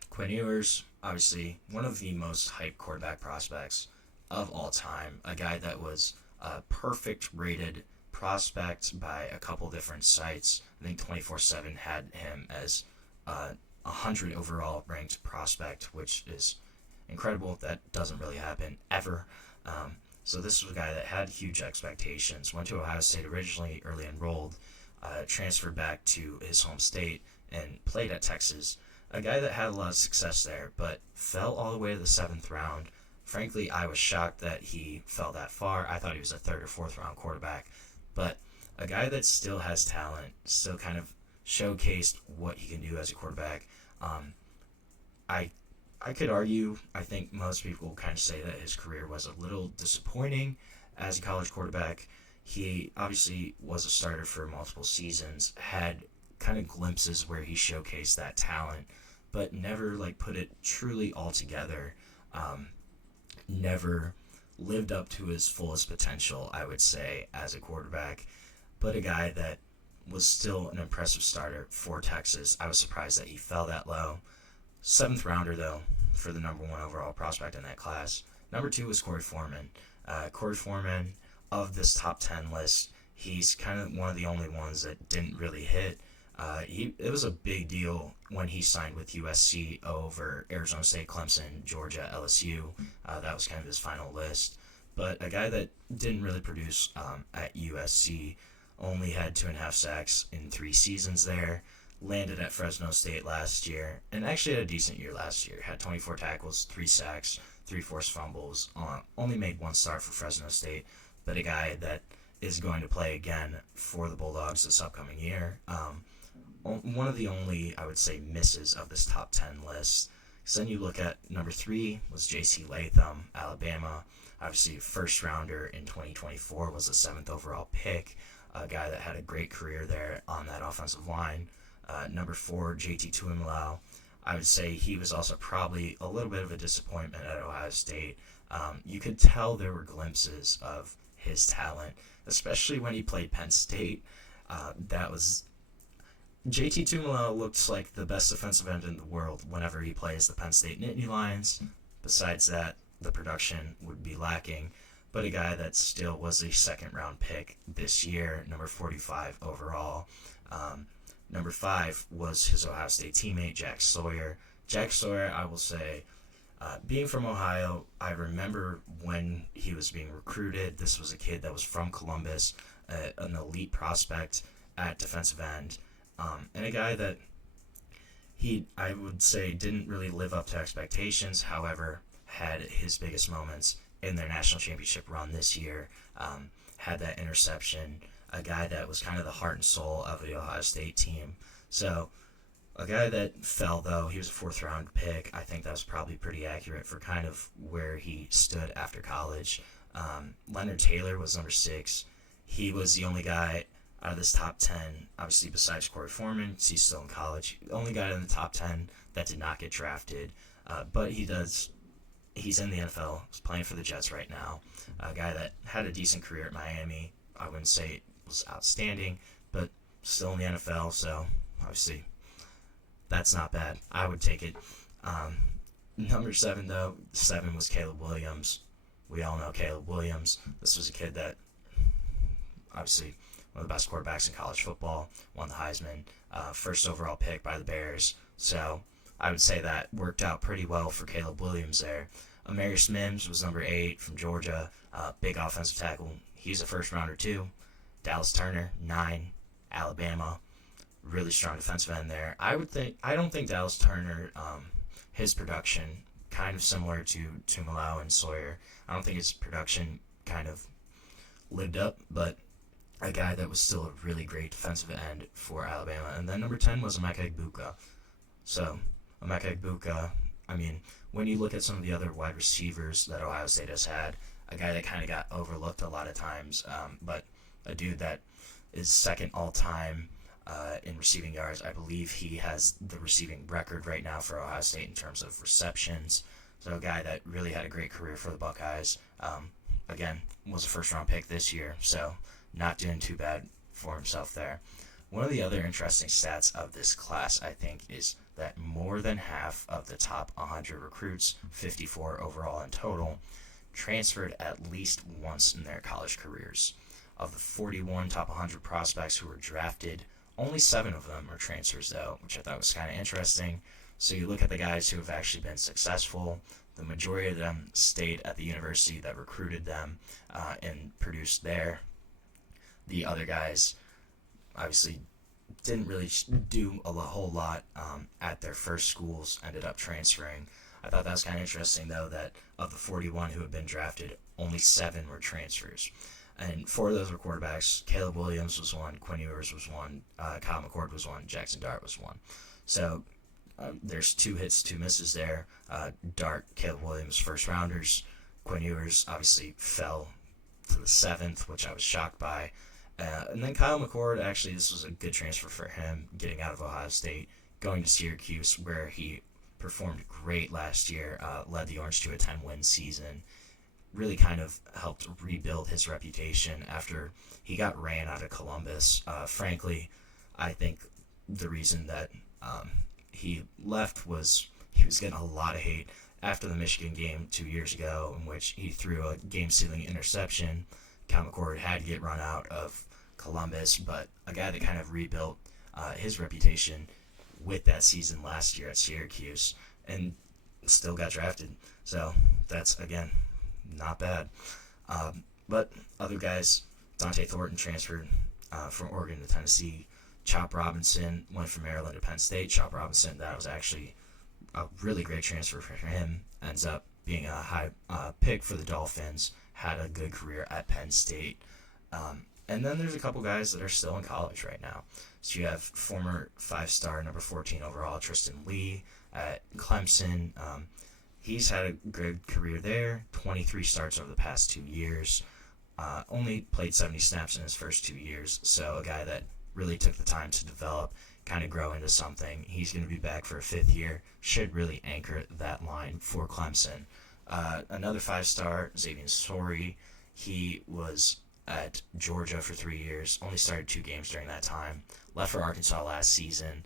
Quinn Ewers, obviously, one of the most hyped quarterback prospects of all time, a guy that was a perfect rated prospect by a couple different sites. I think 24/7 had him as a 100 overall ranked prospect, which is incredible. That doesn't really happen ever. So this was a guy that had huge expectations, went to Ohio State originally, early enrolled, transferred back to his home state and played at Texas. A guy that had a lot of success there, but fell all the way to the 7th round. Frankly, I was shocked that he fell that far. I thought he was a 3rd or 4th round quarterback. But a guy that still has talent, still kind of showcased what he can do as a quarterback. I could argue, I think most people kind of say that his career was a little disappointing as a college quarterback. He obviously was a starter for multiple seasons, had kind of glimpses where he showcased that talent, but never put it truly all together. Never lived up to his fullest potential, I would say, as a quarterback, but a guy that was still an impressive starter for Texas. I was surprised that he fell that low. 7th rounder, though, for the number 1 overall prospect in that class. Number 2 was Corey Foreman. Corey Foreman, of this top 10 list, he's kind of one of the only ones that didn't really hit. It was a big deal when he signed with USC over Arizona State, Clemson, Georgia, LSU. That was kind of his final list. But a guy that didn't really produce at USC, only had 2.5 sacks in 3 seasons there, landed at Fresno State last year, and actually had a decent year last year. Had 24 tackles, 3 sacks, 3 forced fumbles, only made 1 start for Fresno State, but a guy that is going to play again for the Bulldogs this upcoming year. One of the only, I would say, misses of this top 10 list. So then you look at number 3 was J.C. Latham, Alabama. Obviously, first rounder in 2024, was the 7th overall pick. A guy that had a great career there on that offensive line. Number 4, J.T. Tuimoloau. I would say he was also probably a little bit of a disappointment at Ohio State. You could tell there were glimpses of his talent, especially when he played Penn State. J.T. Tuimoloau looks like the best defensive end in the world whenever he plays the Penn State Nittany Lions. Besides that, the production would be lacking, but a guy that still was a 2nd round pick this year, number 45 overall. Number 5 was his Ohio State teammate, Jack Sawyer, Jack Sawyer, I will say, being from Ohio, I remember when he was being recruited. This was a kid that was from Columbus, an elite prospect at defensive end, and a guy that I would say, didn't really live up to expectations. However, had his biggest moments in their national championship run this year. Had that interception, a guy that was kind of the heart and soul of the Ohio State team. So, a guy that fell, though, he was a 4th-round pick. I think that was probably pretty accurate for kind of where he stood after college. Leonard Taylor was number 6. He was the only guy out of this top 10, obviously besides Corey Foreman, he's still in college, the only guy in the top 10 that did not get drafted. But he's in the NFL, he's playing for the Jets right now. A guy that had a decent career at Miami. I wouldn't say it was outstanding, but still in the NFL, so obviously that's not bad. I would take it. Number 7, though, 7 was Caleb Williams. We all know Caleb Williams. This was a kid that, obviously, one of the best quarterbacks in college football, won the Heisman, first overall pick by the Bears. So I would say that worked out pretty well for Caleb Williams there. Amarius Mims was number 8 from Georgia, big offensive tackle. He's a first-rounder too. Dallas Turner, 9, Alabama, really strong defensive end there. I don't think Dallas Turner, his production, kind of similar to Malau and Sawyer. I don't think his production kind of lived up, but a guy that was still a really great defensive end for Alabama. And then number 10 was Emeka Egbuka. So, Emeka Egbuka, I mean, when you look at some of the other wide receivers that Ohio State has had, a guy that kind of got overlooked a lot of times, but a dude that is second all-time in receiving yards. I believe he has the receiving record right now for Ohio State in terms of receptions. So a guy that really had a great career for the Buckeyes. Again, was a first-round pick this year, so not doing too bad for himself there. One of the other interesting stats of this class, I think, is that more than half of the top 100 recruits, 54 overall in total, transferred at least once in their college careers. Of the 41 top 100 prospects who were drafted, only 7 of them are transfers, though, which I thought was kind of interesting. So you look at the guys who have actually been successful. The majority of them stayed at the university that recruited them and produced there. The other guys obviously didn't really do a whole lot at their first schools, ended up transferring. I thought that was kind of interesting, though, that of the 41 who had been drafted, only 7 were transfers. And 4 of those were quarterbacks. Caleb Williams was one, Quinn Ewers was one, Kyle McCord was one, Jackson Dart was one. So there's 2 hits, 2 misses there. Dart, Caleb Williams, first rounders. Quinn Ewers obviously fell to the 7th, which I was shocked by. And then Kyle McCord, actually, this was a good transfer for him, getting out of Ohio State, going to Syracuse, where he performed great last year, led the Orange to a 10-win season, really kind of helped rebuild his reputation after he got ran out of Columbus. Frankly, I think the reason that he left was he was getting a lot of hate after the Michigan game 2 years ago, in which he threw a game-sealing interception. Kyle McCord had to get run out of Columbus, but a guy that kind of rebuilt his reputation with that season last year at Syracuse and still got drafted. So that's, again, not bad. But other guys, Dante Thornton transferred from Oregon to Tennessee. Chop Robinson went from Maryland to Penn State. Chop Robinson, that was actually a really great transfer for him. Ends up being a high pick for the Dolphins. Had a good career at Penn State. And then there's a couple guys that are still in college right now. So you have former 5-star, number 14 overall, Tristan Lee at Clemson. He's had a good career there, 23 starts over the past 2 years. Only played 70 snaps in his first 2 years. So a guy that really took the time to develop, kind of grow into something. He's going to be back for a 5th year. Should really anchor that line for Clemson. Another 5-star, Xavier Sori. He was at Georgia for 3 years, only started 2 games during that time, left for Arkansas last season,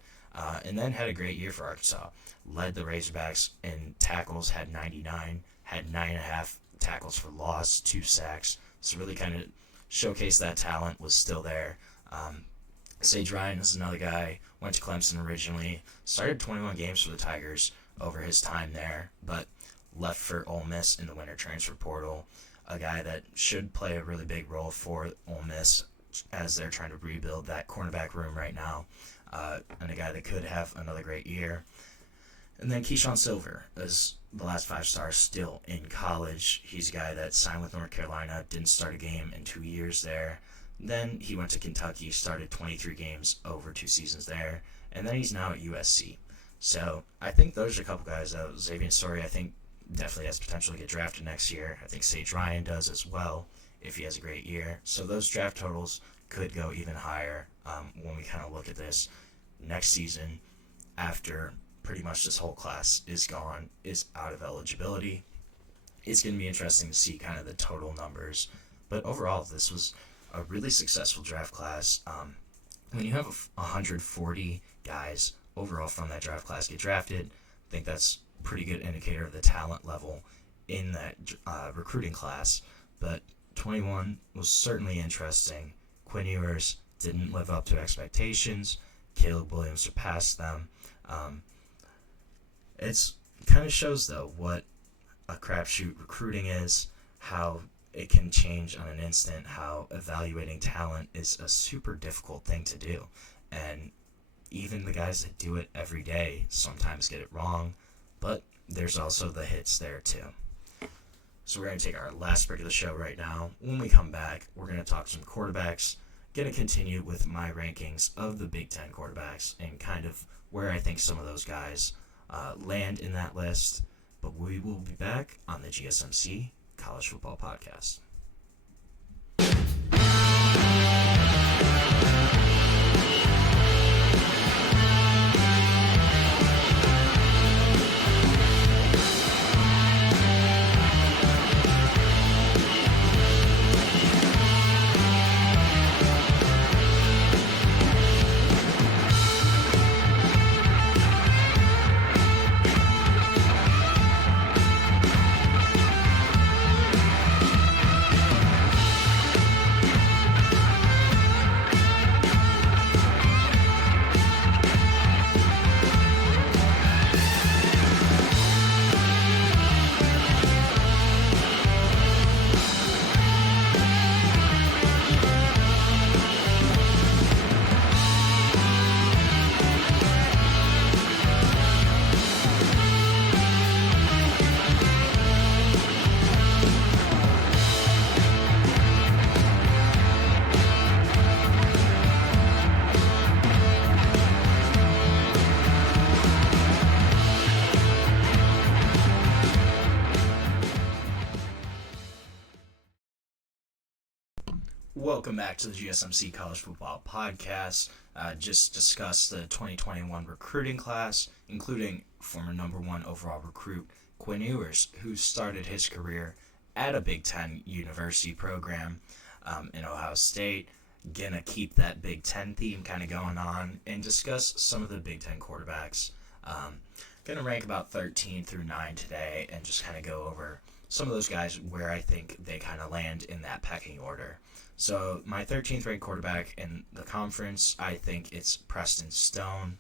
and then had a great year for Arkansas. Led the Razorbacks in tackles, had 99, had 9.5 tackles for loss, 2 sacks, so really kind of showcased that talent, was still there. Sage Ryan is another guy, went to Clemson originally, started 21 games for the Tigers, over his time there, but left for Ole Miss in the winter transfer portal. A guy that should play a really big role for Ole Miss as they're trying to rebuild that cornerback room right now, and a guy that could have another great year. And then Keyshawn Silver is the last 5 stars still in college. He's a guy that signed with North Carolina, didn't start a game in 2 years there. Then he went to Kentucky, started 23 games over 2 seasons there, and then he's now at USC. So I think those are a couple guys. Xavier Story, I think, definitely has potential to get drafted next year. I think Sage Ryan does as well if he has a great year. So those draft totals could go even higher when we kind of look at this next season after pretty much this whole class is gone, is out of eligibility. It's going to be interesting to see kind of the total numbers. But overall, this was a really successful draft class. When you have 140 guys overall from that draft class get drafted, I think that's a pretty good indicator of the talent level in that recruiting class. But 21 was certainly interesting. Quinn Ewers didn't live up to expectations. Caleb Williams surpassed them. It's kind of shows, though, what a crapshoot recruiting is, how it can change on an instant, how evaluating talent is a super difficult thing to do. And even the guys that do it every day sometimes get it wrong, but there's also the hits there, too. So we're going to take our last break of the show right now. When we come back, we're going to talk some quarterbacks. Going to continue with my rankings of the Big Ten quarterbacks and kind of where I think some of those guys land in that list. But we will be back on the GSMC College Football Podcast. Welcome back to the GSMC College Football Podcast. Just discussed the 2021 recruiting class, including former number 1 overall recruit Quinn Ewers, who started his career at a Big Ten university program in Ohio State. Gonna keep that Big Ten theme kind of going on and discuss some of the Big Ten quarterbacks. Gonna rank about 13 through 9 today and just kind of go over some of those guys where I think they kind of land in that pecking order. So my 13th ranked quarterback in the conference, I think it's Preston Stone,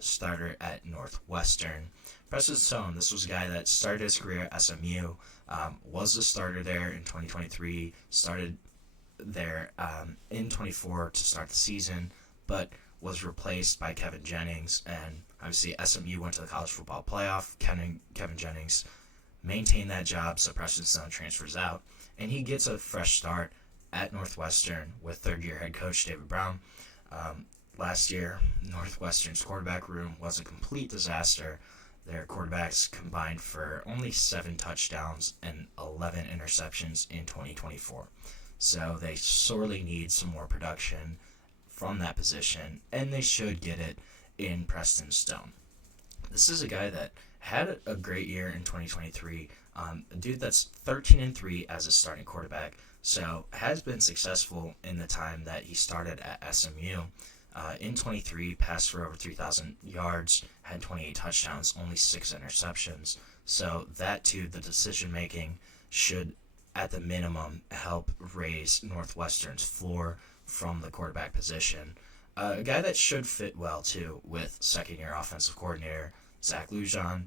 starter at Northwestern. Preston Stone, this was a guy that started his career at SMU, was the starter there in 2023, started there in 24 to start the season, but was replaced by Kevin Jennings, and obviously SMU went to the college football playoff. Kevin Jennings maintained that job, so Preston Stone transfers out, and he gets a fresh start at Northwestern with third-year head coach David Brown. Last year, Northwestern's quarterback room was a complete disaster. Their quarterbacks combined for only 7 touchdowns and 11 interceptions in 2024. So they sorely need some more production from that position, and they should get it in Preston Stone. This is a guy that had a great year in 2023, a dude that's 13-3 as a starting quarterback, so has been successful in the time that he started at SMU. In 23, passed for over 3,000 yards, had 28 touchdowns, only 6 interceptions. So that too, the decision-making should, at the minimum, help raise Northwestern's floor from the quarterback position. A guy that should fit well, too, with second-year offensive coordinator Zach Lujan.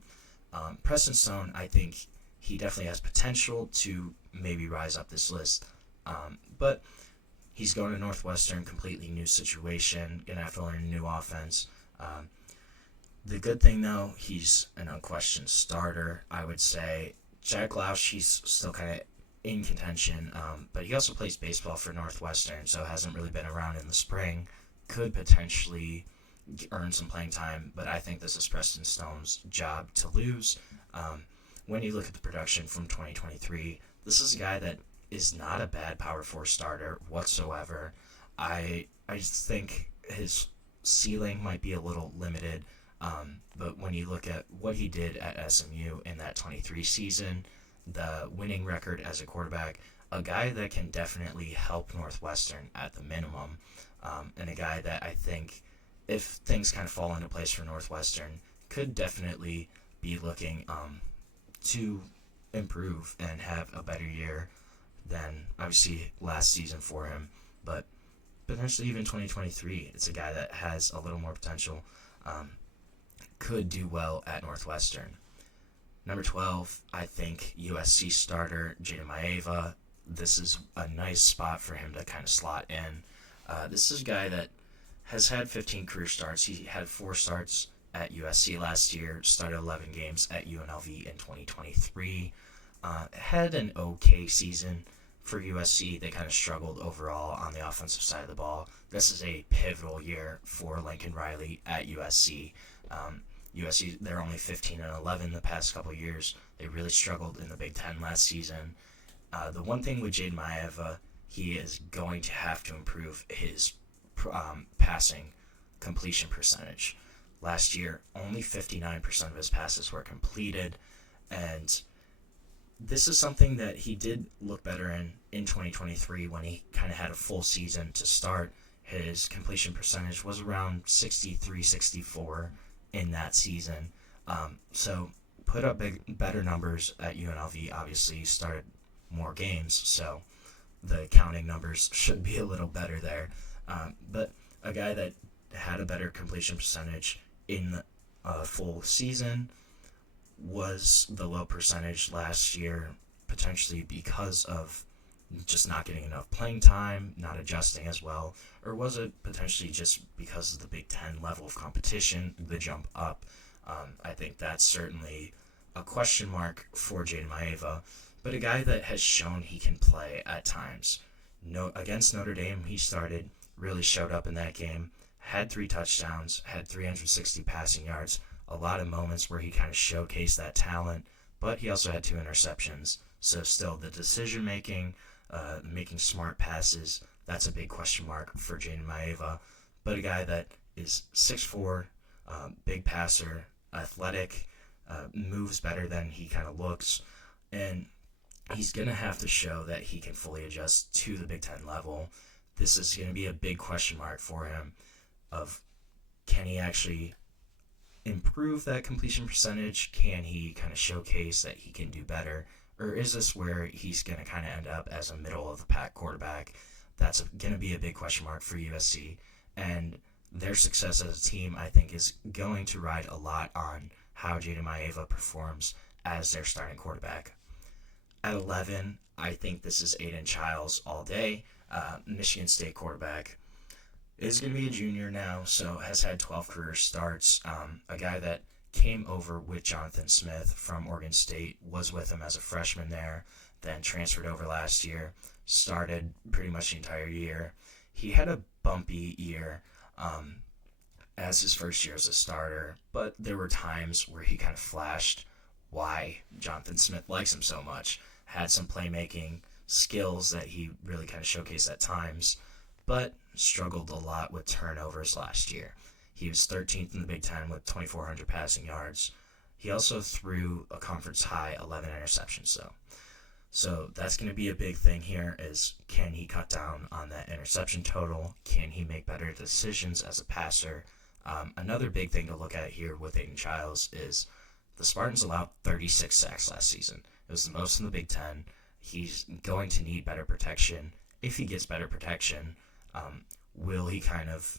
Preston Stone, I think he definitely has potential to maybe rise up this list, but he's going to Northwestern, completely new situation, going to have to learn a new offense. The good thing, though, he's an unquestioned starter, I would say. Jack Lausch, he's still kind of in contention, but he also plays baseball for Northwestern, so hasn't really been around in the spring. Could potentially earn some playing time, but I think this is Preston Stone's job to lose. When you look at the production from 2023, this is a guy that is not a bad Power 4 starter whatsoever. I just think his ceiling might be a little limited, but when you look at what he did at SMU in that 23 season, the winning record as a quarterback, a guy that can definitely help Northwestern at the minimum, and a guy that I think, if things kind of fall into place for Northwestern, could definitely be looking to improve and have a better year than obviously last season for him, but potentially even 2023. It's a guy that has a little more potential, could do well at Northwestern. Number 12, I think USC starter Jada Maeva. This is a nice spot for him to kind of slot in. This is a guy that has had 15 career starts. He had 4 starts at USC last year, started 11 games at UNLV in 2023. Had an okay season for USC. They kind of struggled overall on the offensive side of the ball. This is a pivotal year for Lincoln Riley at USC. USC, they're only 15-11 the past couple years. They really struggled in the Big Ten last season. The one thing with Jade Maeva, he is going to have to improve his passing completion percentage. Last year, only 59% of his passes were completed, and this is something that he did look better in 2023 when he kind of had a full season to start. His completion percentage was around 63-64 in that season. So put up better numbers at UNLV. Obviously, he started more games, so the counting numbers should be a little better there. But a guy that had a better completion percentage in a full season was the low percentage last year, potentially because of just not getting enough playing time, not adjusting as well, or was it potentially just because of the Big Ten level of competition, the jump up? I think that's certainly a question mark for Jada Maeva, but a guy that has shown he can play at times. Against Notre Dame, he started, really showed up in that game, had 3 touchdowns, had 360 passing yards, a lot of moments where he kind of showcased that talent, but he also had 2 interceptions. So still the decision-making, making smart passes, that's a big question mark for Jada Maeva. But a guy that is 6'4", big passer, athletic, moves better than he kind of looks, and he's going to have to show that he can fully adjust to the Big Ten level. This is going to be a big question mark for him of, can he actually improve that completion percentage? Can he kind of showcase that he can do better? Or is this where he's going to kind of end up as a middle-of-the-pack quarterback? That's going to be a big question mark for USC. And their success as a team, I think, is going to ride a lot on how Jada Maeva performs as their starting quarterback. At 11, I think this is Aiden Childs all day. Michigan State quarterback. Is going to be a junior now, so has had 12 career starts. A guy that came over with Jonathan Smith from Oregon State, was with him as a freshman there, then transferred over last year, started pretty much the entire year. He had a bumpy year as his first year as a starter, but there were times where he kind of flashed why Jonathan Smith likes him so much. Had some playmaking skills that he really kind of showcased at times, but struggled a lot with turnovers last year. He was 13th in the Big Ten with 2,400 passing yards. He also threw a conference high 11 interceptions, though. So that's going to be a big thing here is, can he cut down on that interception total? Can he make better decisions as a passer? Another big thing to look at here with Aiden Childs is the Spartans allowed 36 sacks last season. It was the most in the Big Ten. He's going to need better protection. If he gets better protection, will he kind of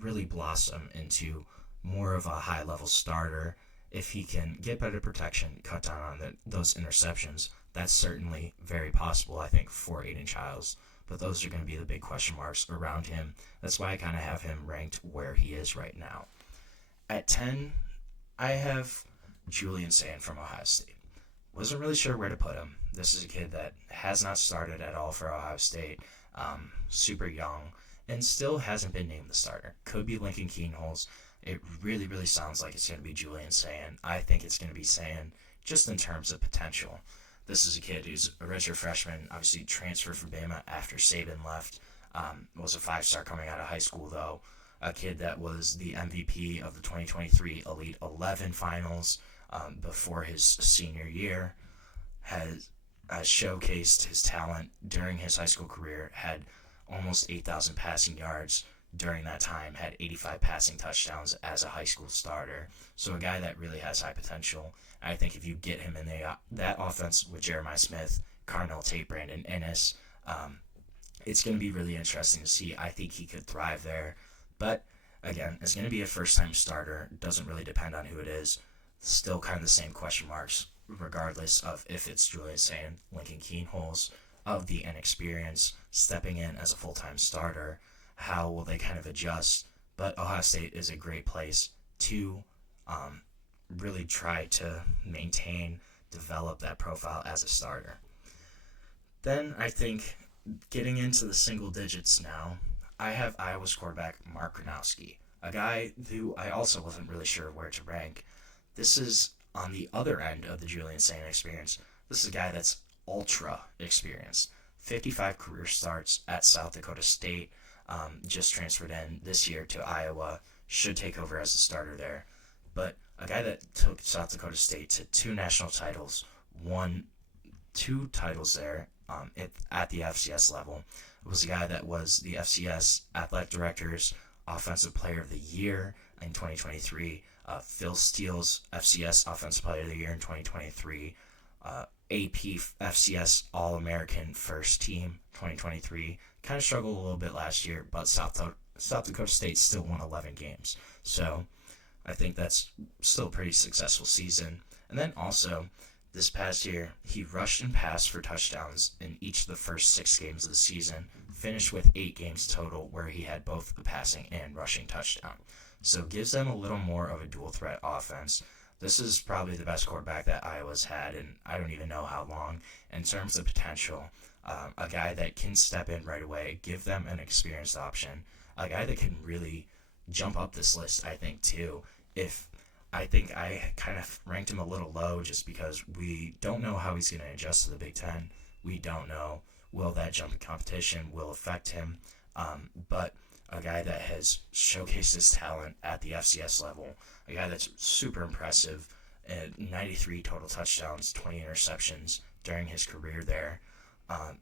really blossom into more of a high-level starter if he can get better protection, cut down on those interceptions, that's certainly very possible, I think, for Aiden Childs. But those are going to be the big question marks around him. That's why I kind of have him ranked where he is right now. At 10, I have Julian Sand from Ohio State. Wasn't really sure where to put him. This is a kid that has not started at all for Ohio State, super young, and still hasn't been named the starter. Could be Lincoln Keenholz. It really, really sounds like it's going to be Julian Sand. I think it's going to be Sand just in terms of potential. This is a kid who's a redshirt freshman, obviously transferred from Bama after Saban left. Was a 5-star coming out of high school, though. A kid that was the MVP of the 2023 Elite 11 finals before his senior year, has showcased his talent during his high school career, had almost 8,000 passing yards during that time, had 85 passing touchdowns as a high school starter. So a guy that really has high potential. I think if you get him in that offense with Jeremiah Smith, Carnell Tate, Brandon Ennis, it's going to be really interesting to see. I think he could thrive there. But again, it's going to be a first-time starter. Doesn't really depend on who it is. Still kind of the same question marks, regardless of if it's Julian Sand, Lincoln Keenholz, of the inexperience, stepping in as a full-time starter. How will they kind of adjust? But Ohio State is a great place to really try to maintain, develop that profile as a starter. Then I think getting into the single digits now, I have Iowa's quarterback Mark Gronowski, a guy who I also wasn't really sure where to rank. This is on the other end of the Julian Sand experience. This is a guy that's ultra experienced. 55 career starts at South Dakota State. Just transferred in this year to Iowa. Should take over as a starter there. But a guy that took South Dakota State to 2 national titles, won 2 titles there at the FCS level. It was a guy that was the FCS Athletic Director's Offensive Player of the Year in 2023. Phil Steele's FCS Offensive Player of the Year in 2023. AP FCS All-American First Team 2023. Kind of struggled a little bit last year, but South Dakota State still won 11 games. So I think that's still a pretty successful season. And then also, this past year, he rushed and passed for touchdowns in each of the first 6 games of the season, finished with 8 games total where he had both a passing and rushing touchdown. So gives them a little more of a dual threat offense. This is probably the best quarterback that Iowa's had, and I don't even know how long. In terms of potential, a guy that can step in right away, give them an experienced option, a guy that can really jump up this list, I think, too. I think I kind of ranked him a little low just because we don't know how he's going to adjust to the Big Ten. We don't know, will that jump in competition will affect him, but a guy that has showcased his talent at the FCS level, a guy that's super impressive, 93 total touchdowns, 20 interceptions during his career there,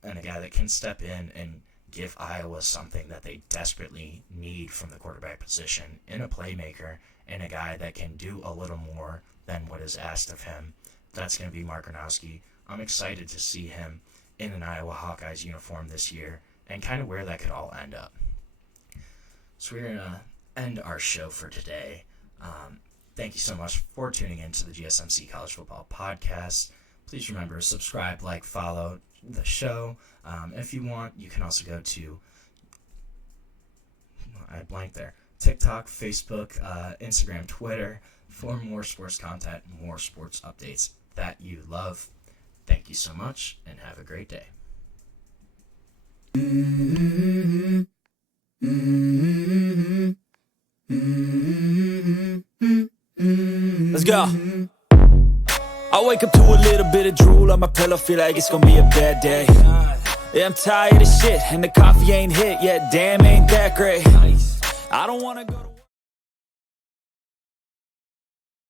and a guy that can step in and give Iowa something that they desperately need from the quarterback position in a playmaker, and a guy that can do a little more than what is asked of him. That's going to be Mark Gronowski. I'm excited to see him in an Iowa Hawkeyes uniform this year and kind of where that could all end up. So we're going to end our show for today. Thank you so much for tuning in to the GSMC College Football Podcast. Please remember, subscribe, like, follow the show. If you want, you can also go to, I blanked there, TikTok, Facebook, Instagram, Twitter for more sports content, more sports updates that you love. Thank you so much and have a great day. Let's go. I wake up to a little bit of drool on my pillow, feel like it's gonna be a bad day. Yeah, I'm tired of shit, and the coffee ain't hit yet, damn, ain't that great. I don't wanna go to